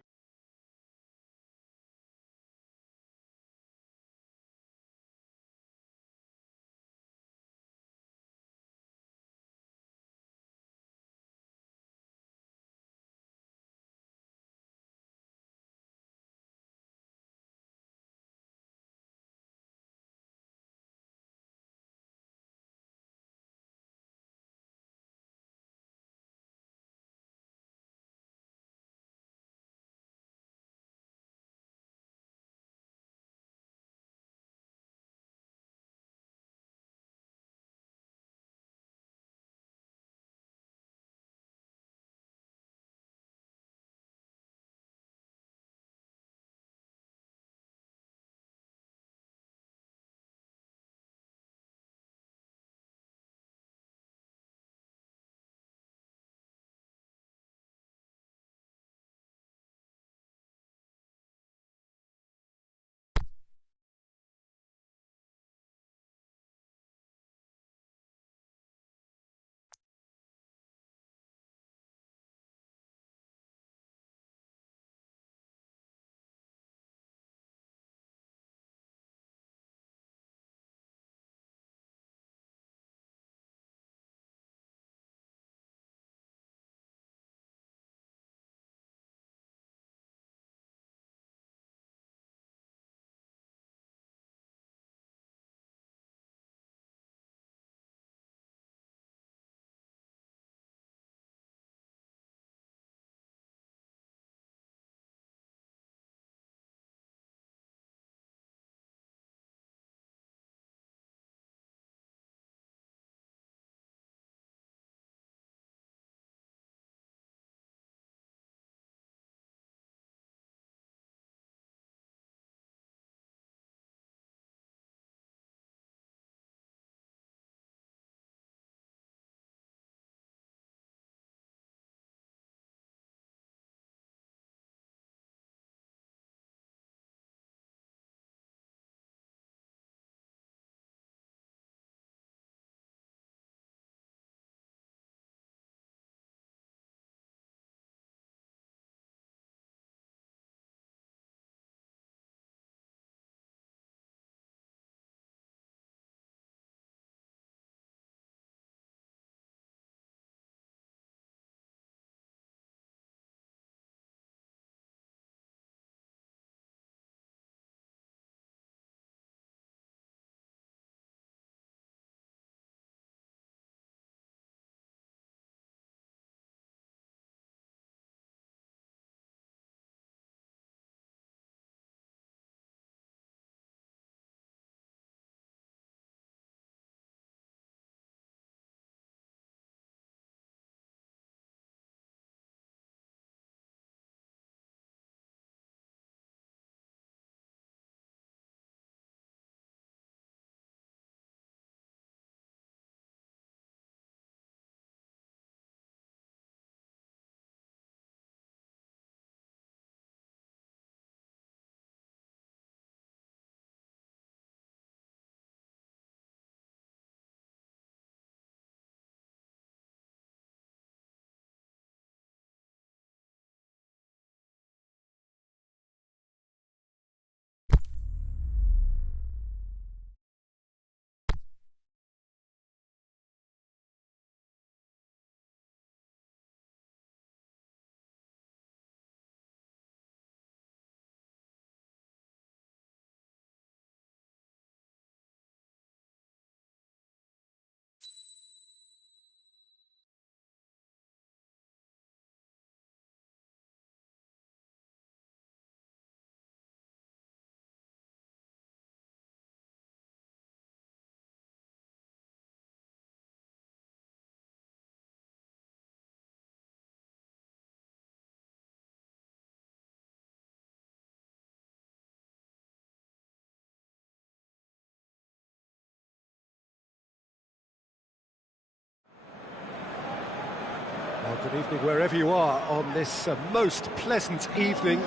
Good evening wherever you are on this most pleasant evening.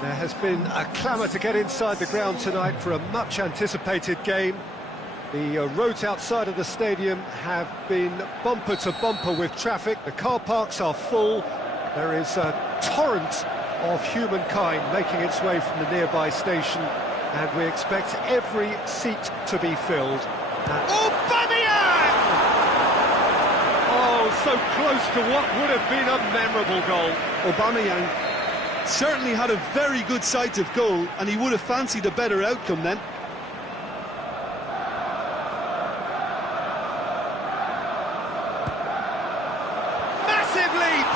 There has been a clamour to get inside the ground tonight for a much-anticipated game. The roads outside of the stadium have been bumper to bumper with traffic. The car parks are full. There is a torrent of humankind making its way from the nearby station, and we expect every seat to be filled. Aubameyang! Oh, so close to what would have been a memorable goal. Aubameyang certainly had a very good sight of goal, and he would have fancied a better outcome then. Massive leap!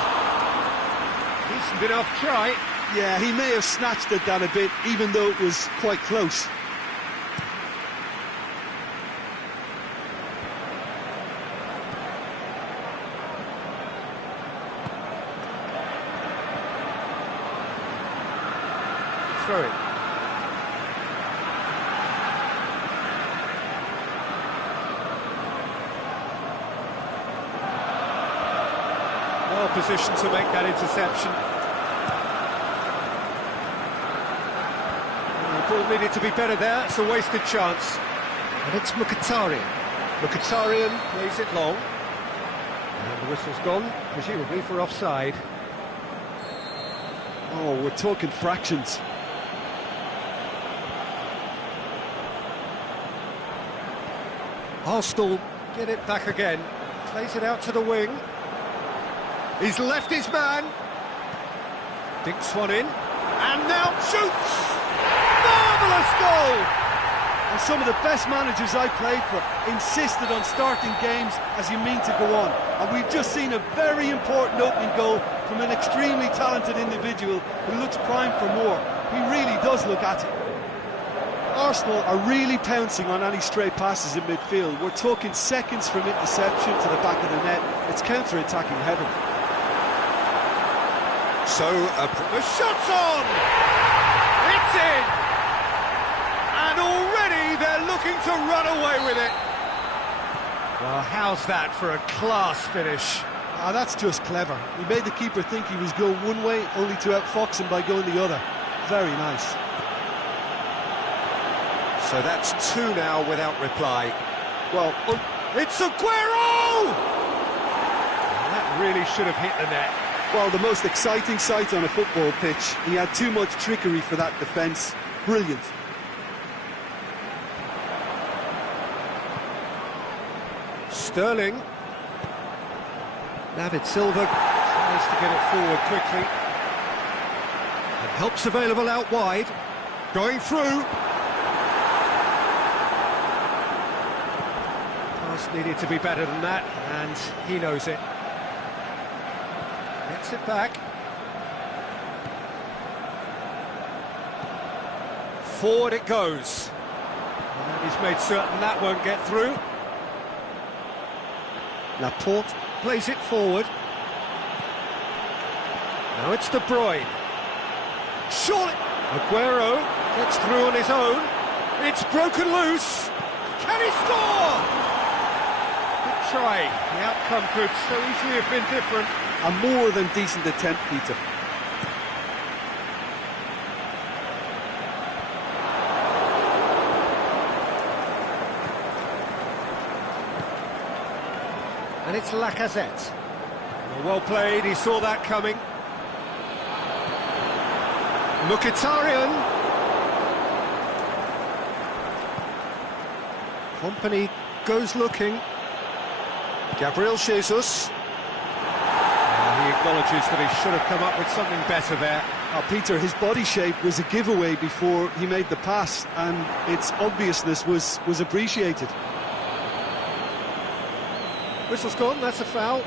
Decent enough try. Yeah, he may have snatched at that a bit, even though it was quite close. Throw it. Well positioned to make that interception. The ball needed to be better there. It's a wasted chance. And it's Mkhitaryan. Mkhitaryan plays it long. And the whistle's gone, presumably for offside. Oh, we're talking fractions. Arsenal get it back again. Plays it out to the wing. He's left his man. Dinks one in. And now shoots! Marvellous goal! And some of the best managers I played for insisted on starting games as you mean to go on. And we've just seen a very important opening goal from an extremely talented individual who looks primed for more. He really does look at it. Arsenal are really pouncing on any stray passes in midfield. We're talking seconds from interception to the back of the net. It's counter-attacking heaven. So, the shot's on! It's in! And already they're looking to run away with it. Well, how's that for a class finish? Ah, that's just clever. He made the keeper think he was going one way, only to outfox him by going the other. Very nice. So that's two now without reply. Well, it's Aguero! That really should have hit the net. Well, the most exciting sight on a football pitch. He had too much trickery for that defence. Brilliant. Sterling. David Silva tries to get it forward quickly. And help's available out wide. Going through. Pass needed to be better than that, and he knows it. Gets it back. Forward it goes. And he's made certain that won't get through. Laporte plays it forward. Now it's De Bruyne. Surely Aguero gets through on his own. It's broken loose. Can he score? Good try. The outcome could so easily have been different. A more than decent attempt, Peter. And it's Lacazette. Well played, he saw that coming. Mkhitaryan. Company goes looking. Gabriel Jesus. He acknowledges that he should have come up with something better there. Oh, Peter, his body shape was a giveaway before he made the pass, and its obviousness was appreciated. Whistle's gone, that's a foul.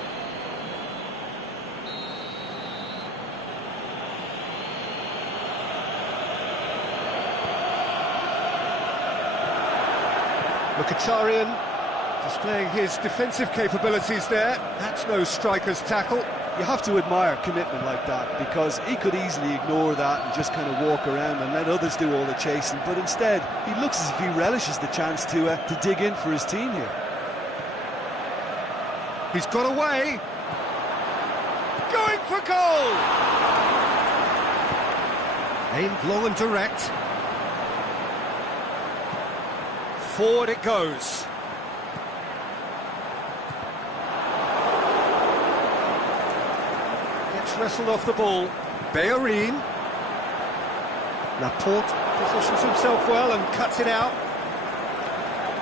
Mkhitaryan displaying his defensive capabilities there. That's no striker's tackle. You have to admire commitment like that, because he could easily ignore that and just kind of walk around and let others do all the chasing, but instead he looks as if he relishes the chance to dig in for his team here. He's got away. going for goal! Aimed long and direct. Forward it goes. Gets wrestled off the ball. Bellerin. Laporte positions himself well and cuts it out.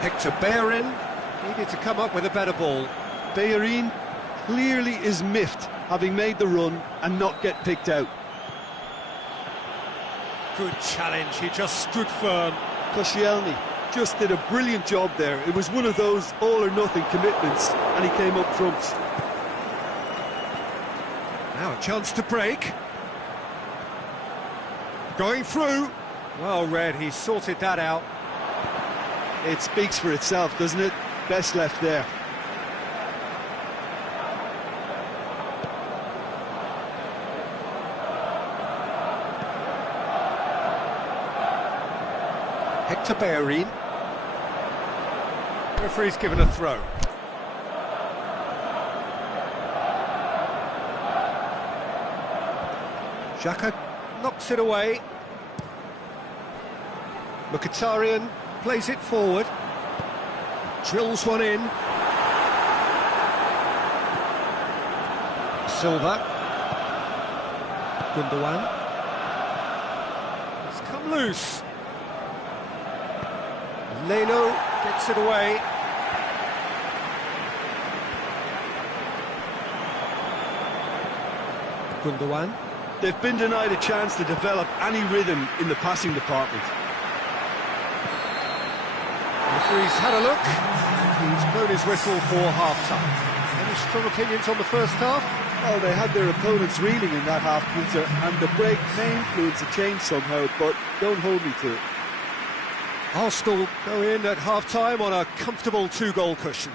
Hector Bellerin needed to come up with a better ball. Bellerin clearly is miffed, having made the run and not get picked out. Good challenge, he just stood firm. Koscielny just did a brilliant job there. It was one of those all-or-nothing commitments, and he came up trumps. Now a chance to break. Going through. Well read, he sorted that out. It speaks for itself, doesn't it? Best left there. Hector Bellerin. Referee's given a throw. Xhaka knocks it away. Mkhitaryan plays it forward. Drills one in. Silva. Gundogan. It's come loose. Leno gets it away. Gundogan. They've been denied a chance to develop any rhythm in the passing department. The referee's had a look, and he's blown his whistle for half-time. Any strong opinions on the first half? Well, they had their opponents reeling in that half, Peter, and the break may influence a change somehow, but don't hold me to it. Arsenal go in at half-time on a comfortable 2-goal cushion.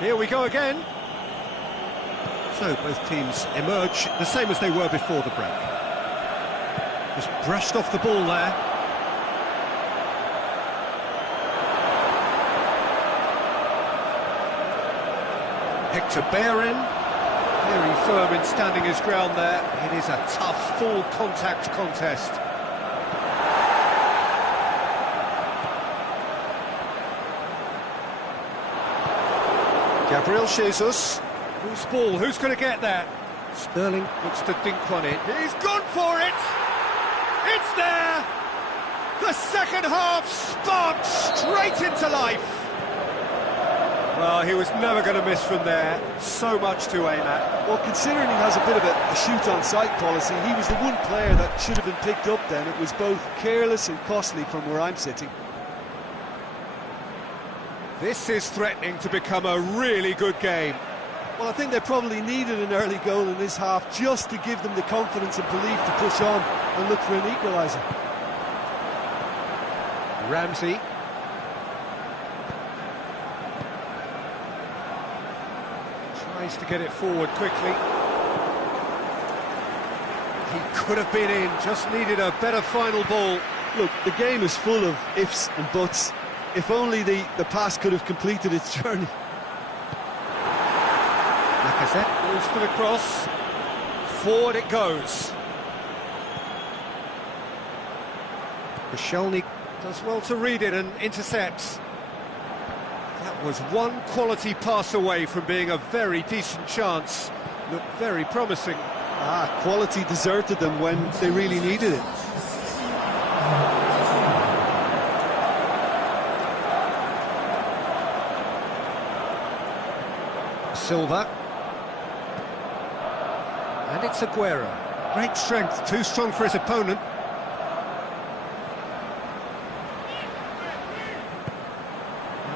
Here we go again. So both teams emerge the same as they were before the break. Just brushed off the ball there. Hector Bellerin, very firm in standing his ground there. It is a tough, full contact contest. Gabriel Jesus. Whose ball? Who's going to get that? Sterling looks to dink one in. He's gone for it! It's there! The second half sparked straight into life! Well, he was never going to miss from there. So much to aim at. Well, considering he has a bit of a shoot-on-sight policy, he was the one player that should have been picked up then. It was both careless and costly from where I'm sitting. This is threatening to become a really good game. Well, I think they probably needed an early goal in this half just to give them the confidence and belief to push on and look for an equaliser. Ramsey. Tries to get it forward quickly. He could have been in, just needed a better final ball. Look, the game is full of ifs and buts. If only the pass could have completed its journey. Lacazette goes for the cross. Forward it goes. Koscielny does well to read it and intercepts. That was one quality pass away from being a very decent chance. Looked very promising. Quality deserted them when they really needed it. Silva. And it's Aguero. Great strength, too strong for his opponent.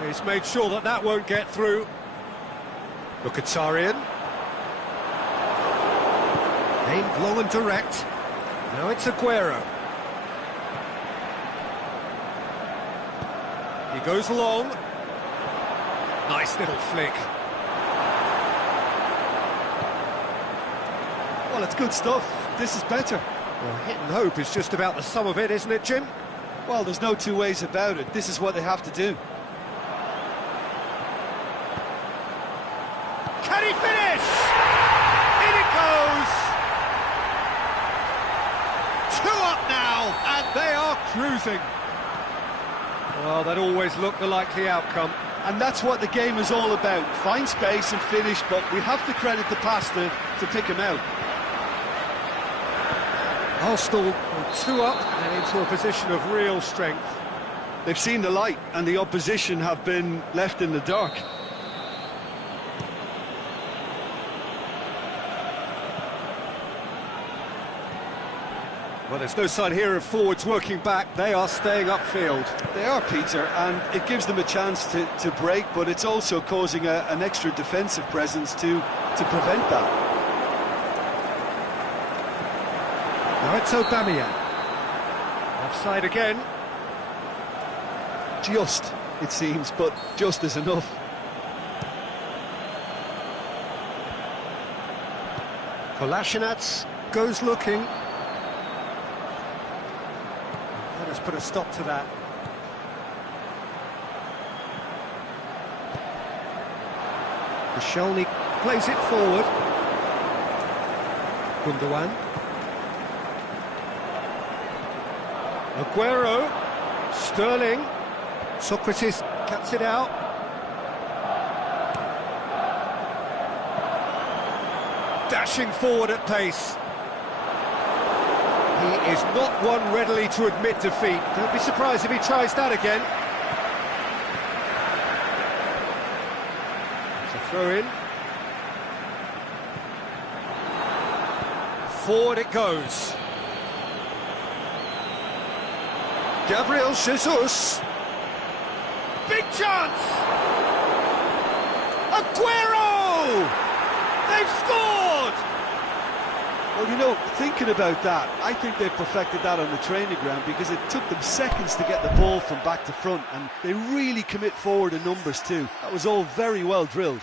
He's made sure that that won't get through. Mkhitaryan. Aimed long and direct. Now it's Aguero. He goes long. Nice little flick. Well, it's good stuff. This is better. Well, hit and hope is just about the sum of it, isn't it, Jim? Well, there's no two ways about it. This is what they have to do. Can he finish? In it goes! 2 up now, and they are cruising. Well, that always looked the likely outcome. And that's what the game is all about. Find space and finish, but we have to credit the pass to pick him out. Arsenal 2 up and into a position of real strength. They've seen the light, and the opposition have been left in the dark. Well, there's no sign here of forwards working back. They are staying upfield. They are, Peter, and it gives them a chance to break, but it's also causing an extra defensive presence to prevent that. Now it's Aubameyang. Offside again. Just, it seems, but just is enough. Kolasinac goes looking. Let us put a stop to that. Koscielny plays it forward. Gundogan. Aguero. Sterling. Socrates cuts it out. Dashing forward at pace. He is not one readily to admit defeat. Don't be surprised if he tries that again. It's a throw-in. Forward it goes. Gabriel Jesus. Big chance! Aguero! They've scored! Well, you know, thinking about that, I think they perfected that on the training ground because it took them seconds to get the ball from back to front, and they really commit forward in numbers too. That was all very well drilled.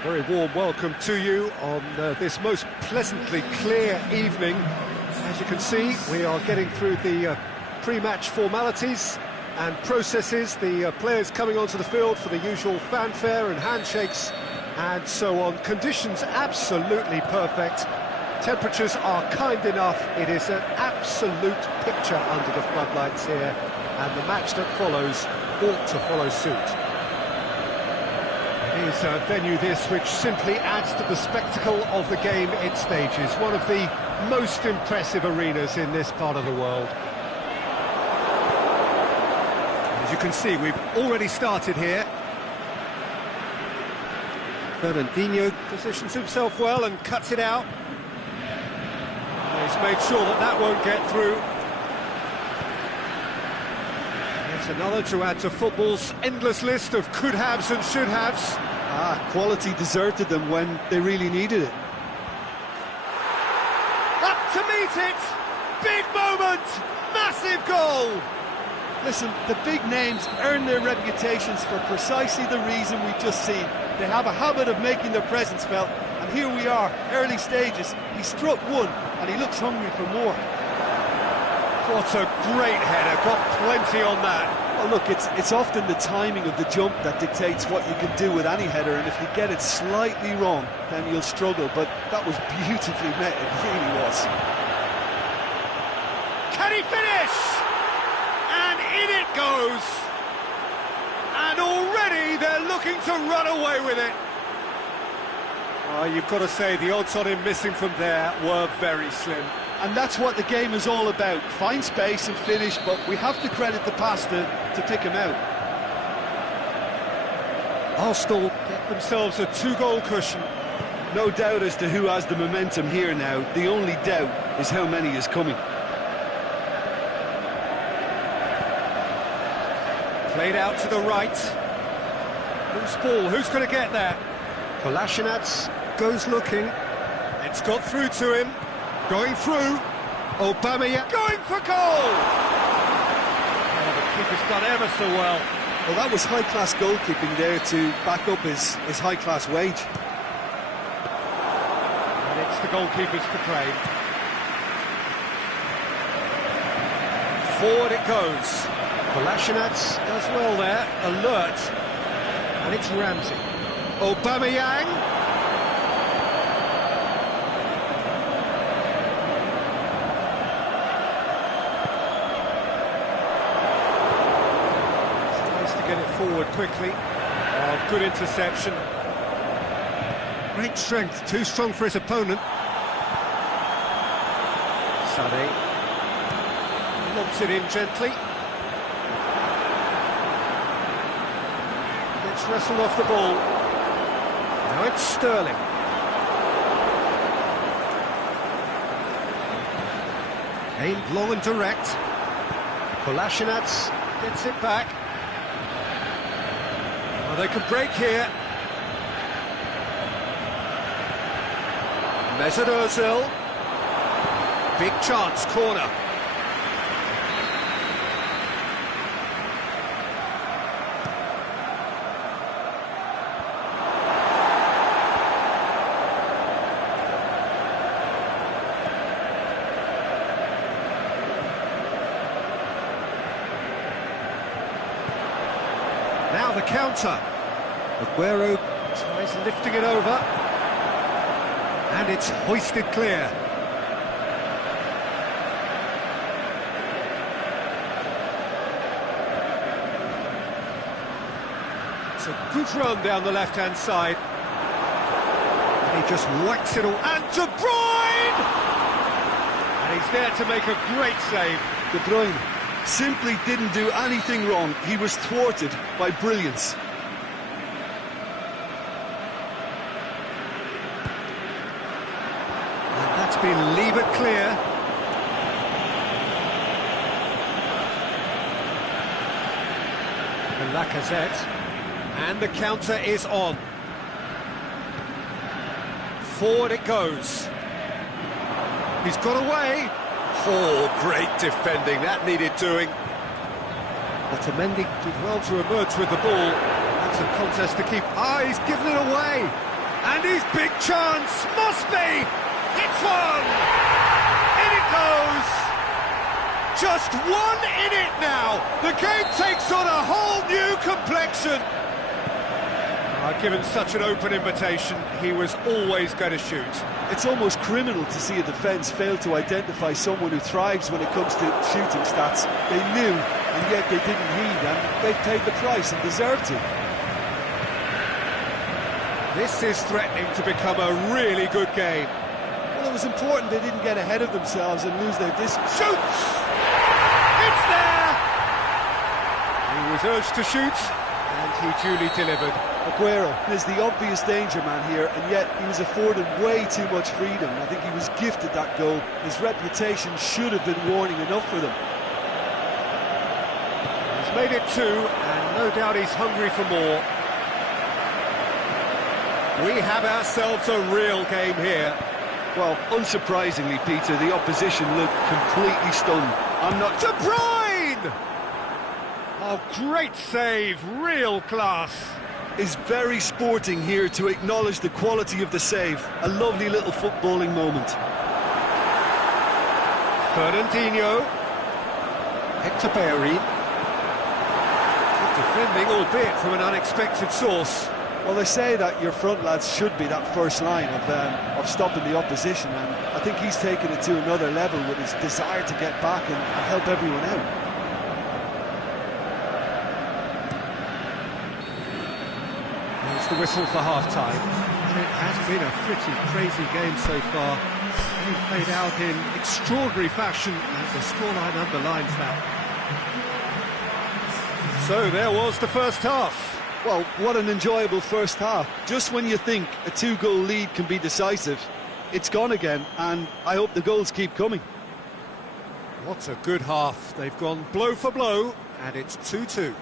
A very warm welcome to you on this most pleasantly clear evening. As you can see, we are getting through the pre-match formalities and processes, the players coming onto the field for the usual fanfare and handshakes and so on. Conditions absolutely perfect. Temperatures are kind enough. It is an absolute picture under the floodlights here, and the match that follows ought to follow suit. It is a venue this which simply adds to the spectacle of the game it stages. One of the most impressive arenas in this part of the world. As you can see, we've already started here. Fernandinho positions himself well and cuts it out. He's made sure that that won't get through. Yet another to add to football's endless list of could-haves and should-haves. Quality deserted them when they really needed it. Up to meet it! Big moment! Massive goal! Listen, the big names earn their reputations for precisely the reason we've just seen. They have a habit of making their presence felt, and here we are, early stages. He struck one, and he looks hungry for more. What a great header, got plenty on that. Well, look, it's often the timing of the jump that dictates what you can do with any header, and if you get it slightly wrong, then you'll struggle, but that was beautifully met, it really was. Can he finish? And in it goes! And already they're looking to run away with it. You've got to say, the odds on him missing from there were very slim. And that's what the game is all about. Find space and finish, but we have to credit the pass to pick him out. Arsenal get themselves a 2-goal cushion. No doubt as to who has the momentum here now. The only doubt is how many is coming. Played out to the right. Loose ball, who's going to get there? Kolasinac goes looking. It's got through to him. Going through. Aubameyang going for goal! Oh, the keeper's done ever so well. Well, that was high-class goalkeeping there to back up his high-class wage. And it's the goalkeepers to play. Forward it goes. Kolasinac does well there, alert. And it's Ramsey. Aubameyang. Get it forward quickly. Oh, good interception. Great strength, too strong for his opponent. Sané lobs it in gently. Gets wrestled off the ball. Now it's Sterling. Aimed long and direct. Kolasinac gets it back. Well, they can break here. Mesut Ozil. Big chance, corner. Now the counter. Aguero tries lifting it over. And it's hoisted clear. It's a good run down the left-hand side. And he just whacks it all. And De Bruyne! And he's there to make a great save. De Bruyne simply didn't do anything wrong. He was thwarted by brilliance. And that's been levered clear. And Lacazette. And the counter is on. Forward it goes. He's got away. Oh, great defending, that needed doing. Otamendi did well to emerge with the ball. That's a contest to keep. He's given it away. And his big chance must be! It's one! In it goes! Just one in it now! The game takes on a whole new complexion! Given such an open invitation, he was always going to shoot. It's almost criminal to see a defence fail to identify someone who thrives when it comes to shooting stats. They knew, and yet they didn't heed, and they've paid the price and deserved to. This is threatening to become a really good game. Well, it was important they didn't get ahead of themselves and lose their distance. Shoots! It's there! He was urged to shoot, and he duly delivered. Aguero is the obvious danger man here, and yet he was afforded way too much freedom. I think he was gifted that goal. His reputation should have been warning enough for them. He's made it 2, and no doubt he's hungry for more. We have ourselves a real game here. Well, unsurprisingly, Peter, the opposition looked completely stunned. I'm not... De Bruyne! Oh, great save, real class. Is very sporting here to acknowledge the quality of the save. A lovely little footballing moment. Fernandinho. Hector Bellerin. Good defending, albeit from an unexpected source. Well, they say that your front lads should be that first line of stopping the opposition, and I think he's taken it to another level with his desire to get back and help everyone out. The whistle for half-time. It has been a pretty crazy game so far. They've played out in extraordinary fashion, and the scoreline underlines that. So there was the first half. Well, what an enjoyable first half. Just when you think a 2-goal lead can be decisive, it's gone again, and I hope the goals keep coming. What a good half. They've gone blow for blow, and it's 2-2.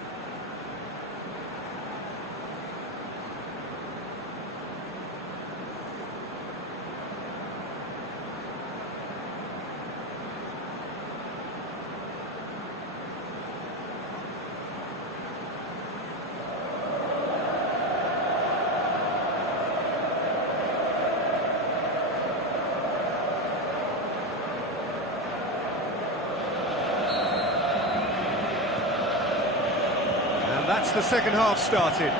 That's the second half started.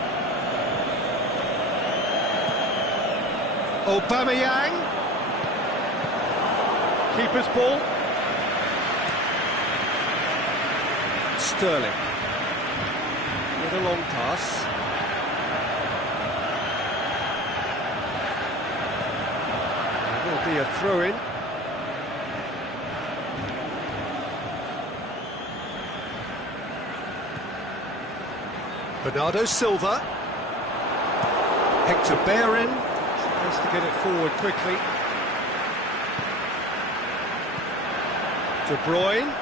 Aubameyang. Keeper's ball. Sterling. With a long pass. There will be a throw-in. Bernardo Silva. Hector Bellerin tries to get it forward quickly. De Bruyne.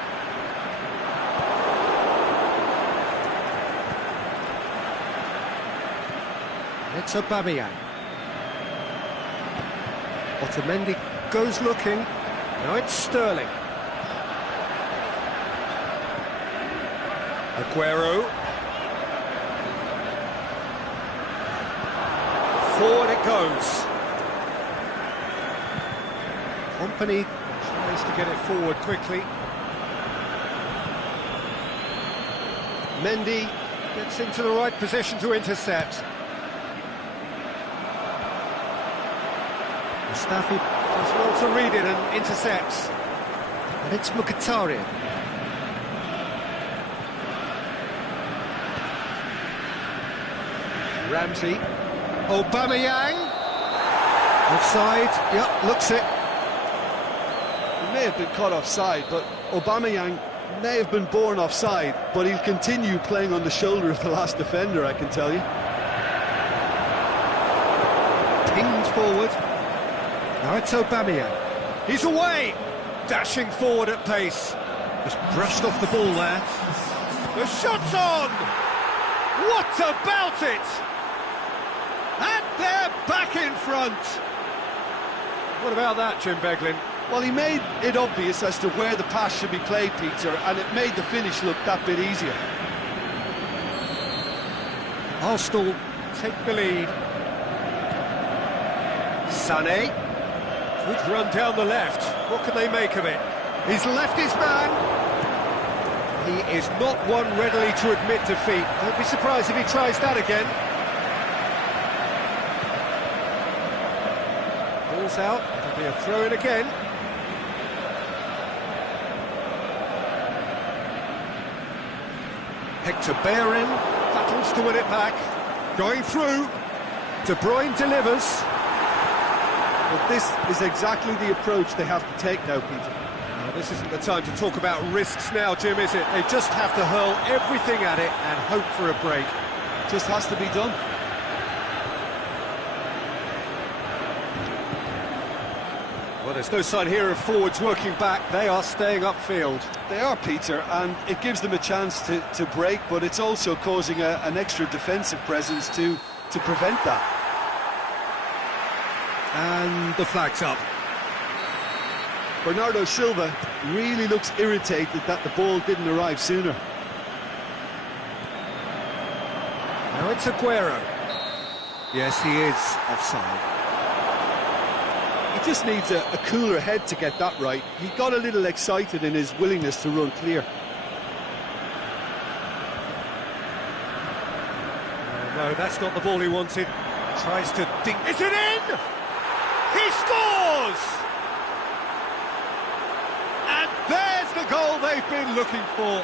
It's Aubameyang. Otamendi goes looking. Now it's Sterling. Aguero. Forward it goes. Company tries to get it forward quickly. Mendy gets into the right position to intercept. Mustafi does well to read it and intercepts. And it's Mkhitaryan. Ramsey. Aubameyang. Offside. Yep, looks it. He may have been caught offside, but Aubameyang may have been born offside, but he'll continue playing on the shoulder of the last defender, I can tell you. Pinged forward. Now it's Aubameyang. He's away! Dashing forward at pace. Just brushed off the ball there. The shot's on! What about it? And they're back in front. What about that, Jim Beglin? Well, he made it obvious as to where the pass should be played, Peter, and it made the finish look that bit easier. Arsenal take the lead. Sané. Good run down the left. What can they make of it? He's left his man. He is not one readily to admit defeat. Don't be surprised if he tries that again. Ball's out. It'll be a throw-in again. Hector Bellerin battles to win it back. Going through. De Bruyne delivers. But this is exactly the approach they have to take now, Peter. Now, this isn't the time to talk about risks now, Jim, is it? They just have to hurl everything at it and hope for a break. Just has to be done. Well, there's no sign here of forwards working back. They are staying upfield. They are, Peter, and it gives them a chance to break, but it's also causing an extra defensive presence to prevent that. And the flag's up. Bernardo Silva really looks irritated that the ball didn't arrive sooner. Now it's Aguero. Yes, he is offside. He just needs a cooler head to get that right. He got a little excited in his willingness to run clear. No, that's not the ball he wanted. Tries to dink. Is it in? He scores! And there's the goal they've been looking for.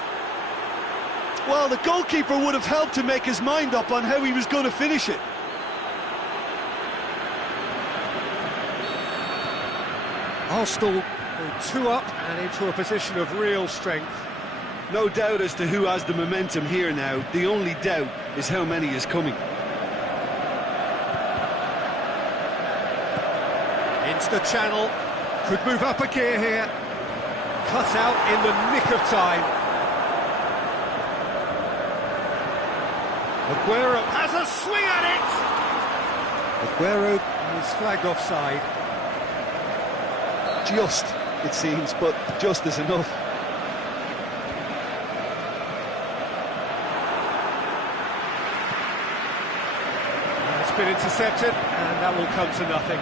Well, the goalkeeper would have helped to make his mind up on how he was going to finish it. Arsenal go 2 up and into a position of real strength. No doubt as to who has the momentum here now. The only doubt is how many is coming. Into the channel. Could move up a gear here. Cut out in the nick of time. Aguero has a swing at it! Aguero is flagged offside. Just, it seems, but just is enough. It's been intercepted, and that will come to nothing.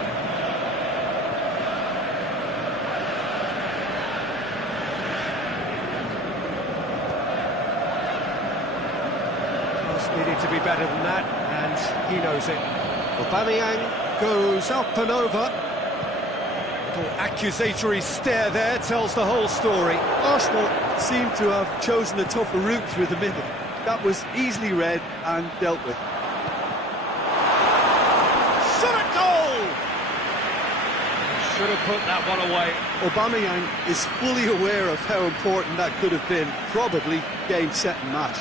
Just needed to be better than that, and he knows it. Aubameyang goes up and over. Little accusatory stare there tells the whole story. Arsenal seem to have chosen a tougher route through the middle. That was easily read and dealt with. Shot at goal! Should have put that one away. Aubameyang is fully aware of how important that could have been. Probably game, set and match.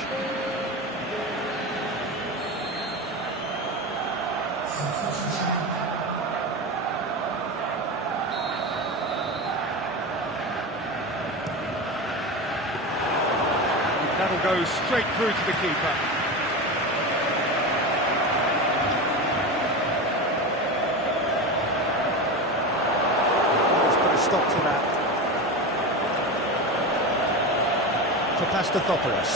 That'll go straight through to the keeper. Let's put a stop to that. Papastathopoulos.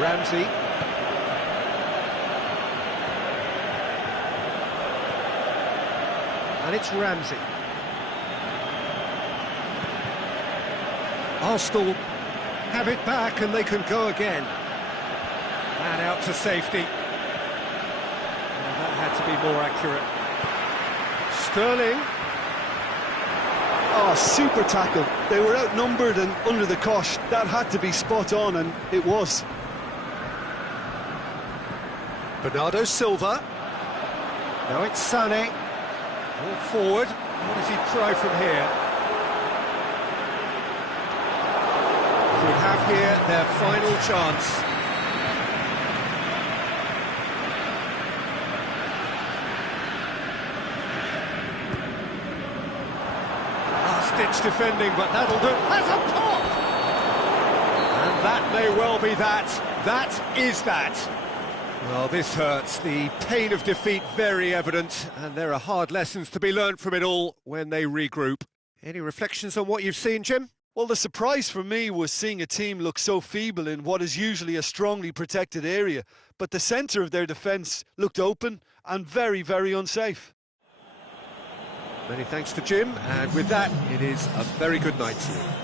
Ramsey. And it's Ramsey. Arsenal have it back and they can go again. And out to safety. Well, that had to be more accurate. Sterling. Oh, super tackle. They were outnumbered and under the cosh. That had to be spot on, and it was. Bernardo Silva. Now it's Sané. Ball forward. What does he try from here? Could have here their final chance. Last-ditch defending, but that'll do. Has a pop! And that may well be that. That is that. Well, this hurts. The pain of defeat very evident, and there are hard lessons to be learned from it all when they regroup. Any reflections on what you've seen, Jim? Well, the surprise for me was seeing a team look so feeble in what is usually a strongly protected area, but the centre of their defence looked open and very, very unsafe. Many thanks to Jim, and with that, it is a very good night to you.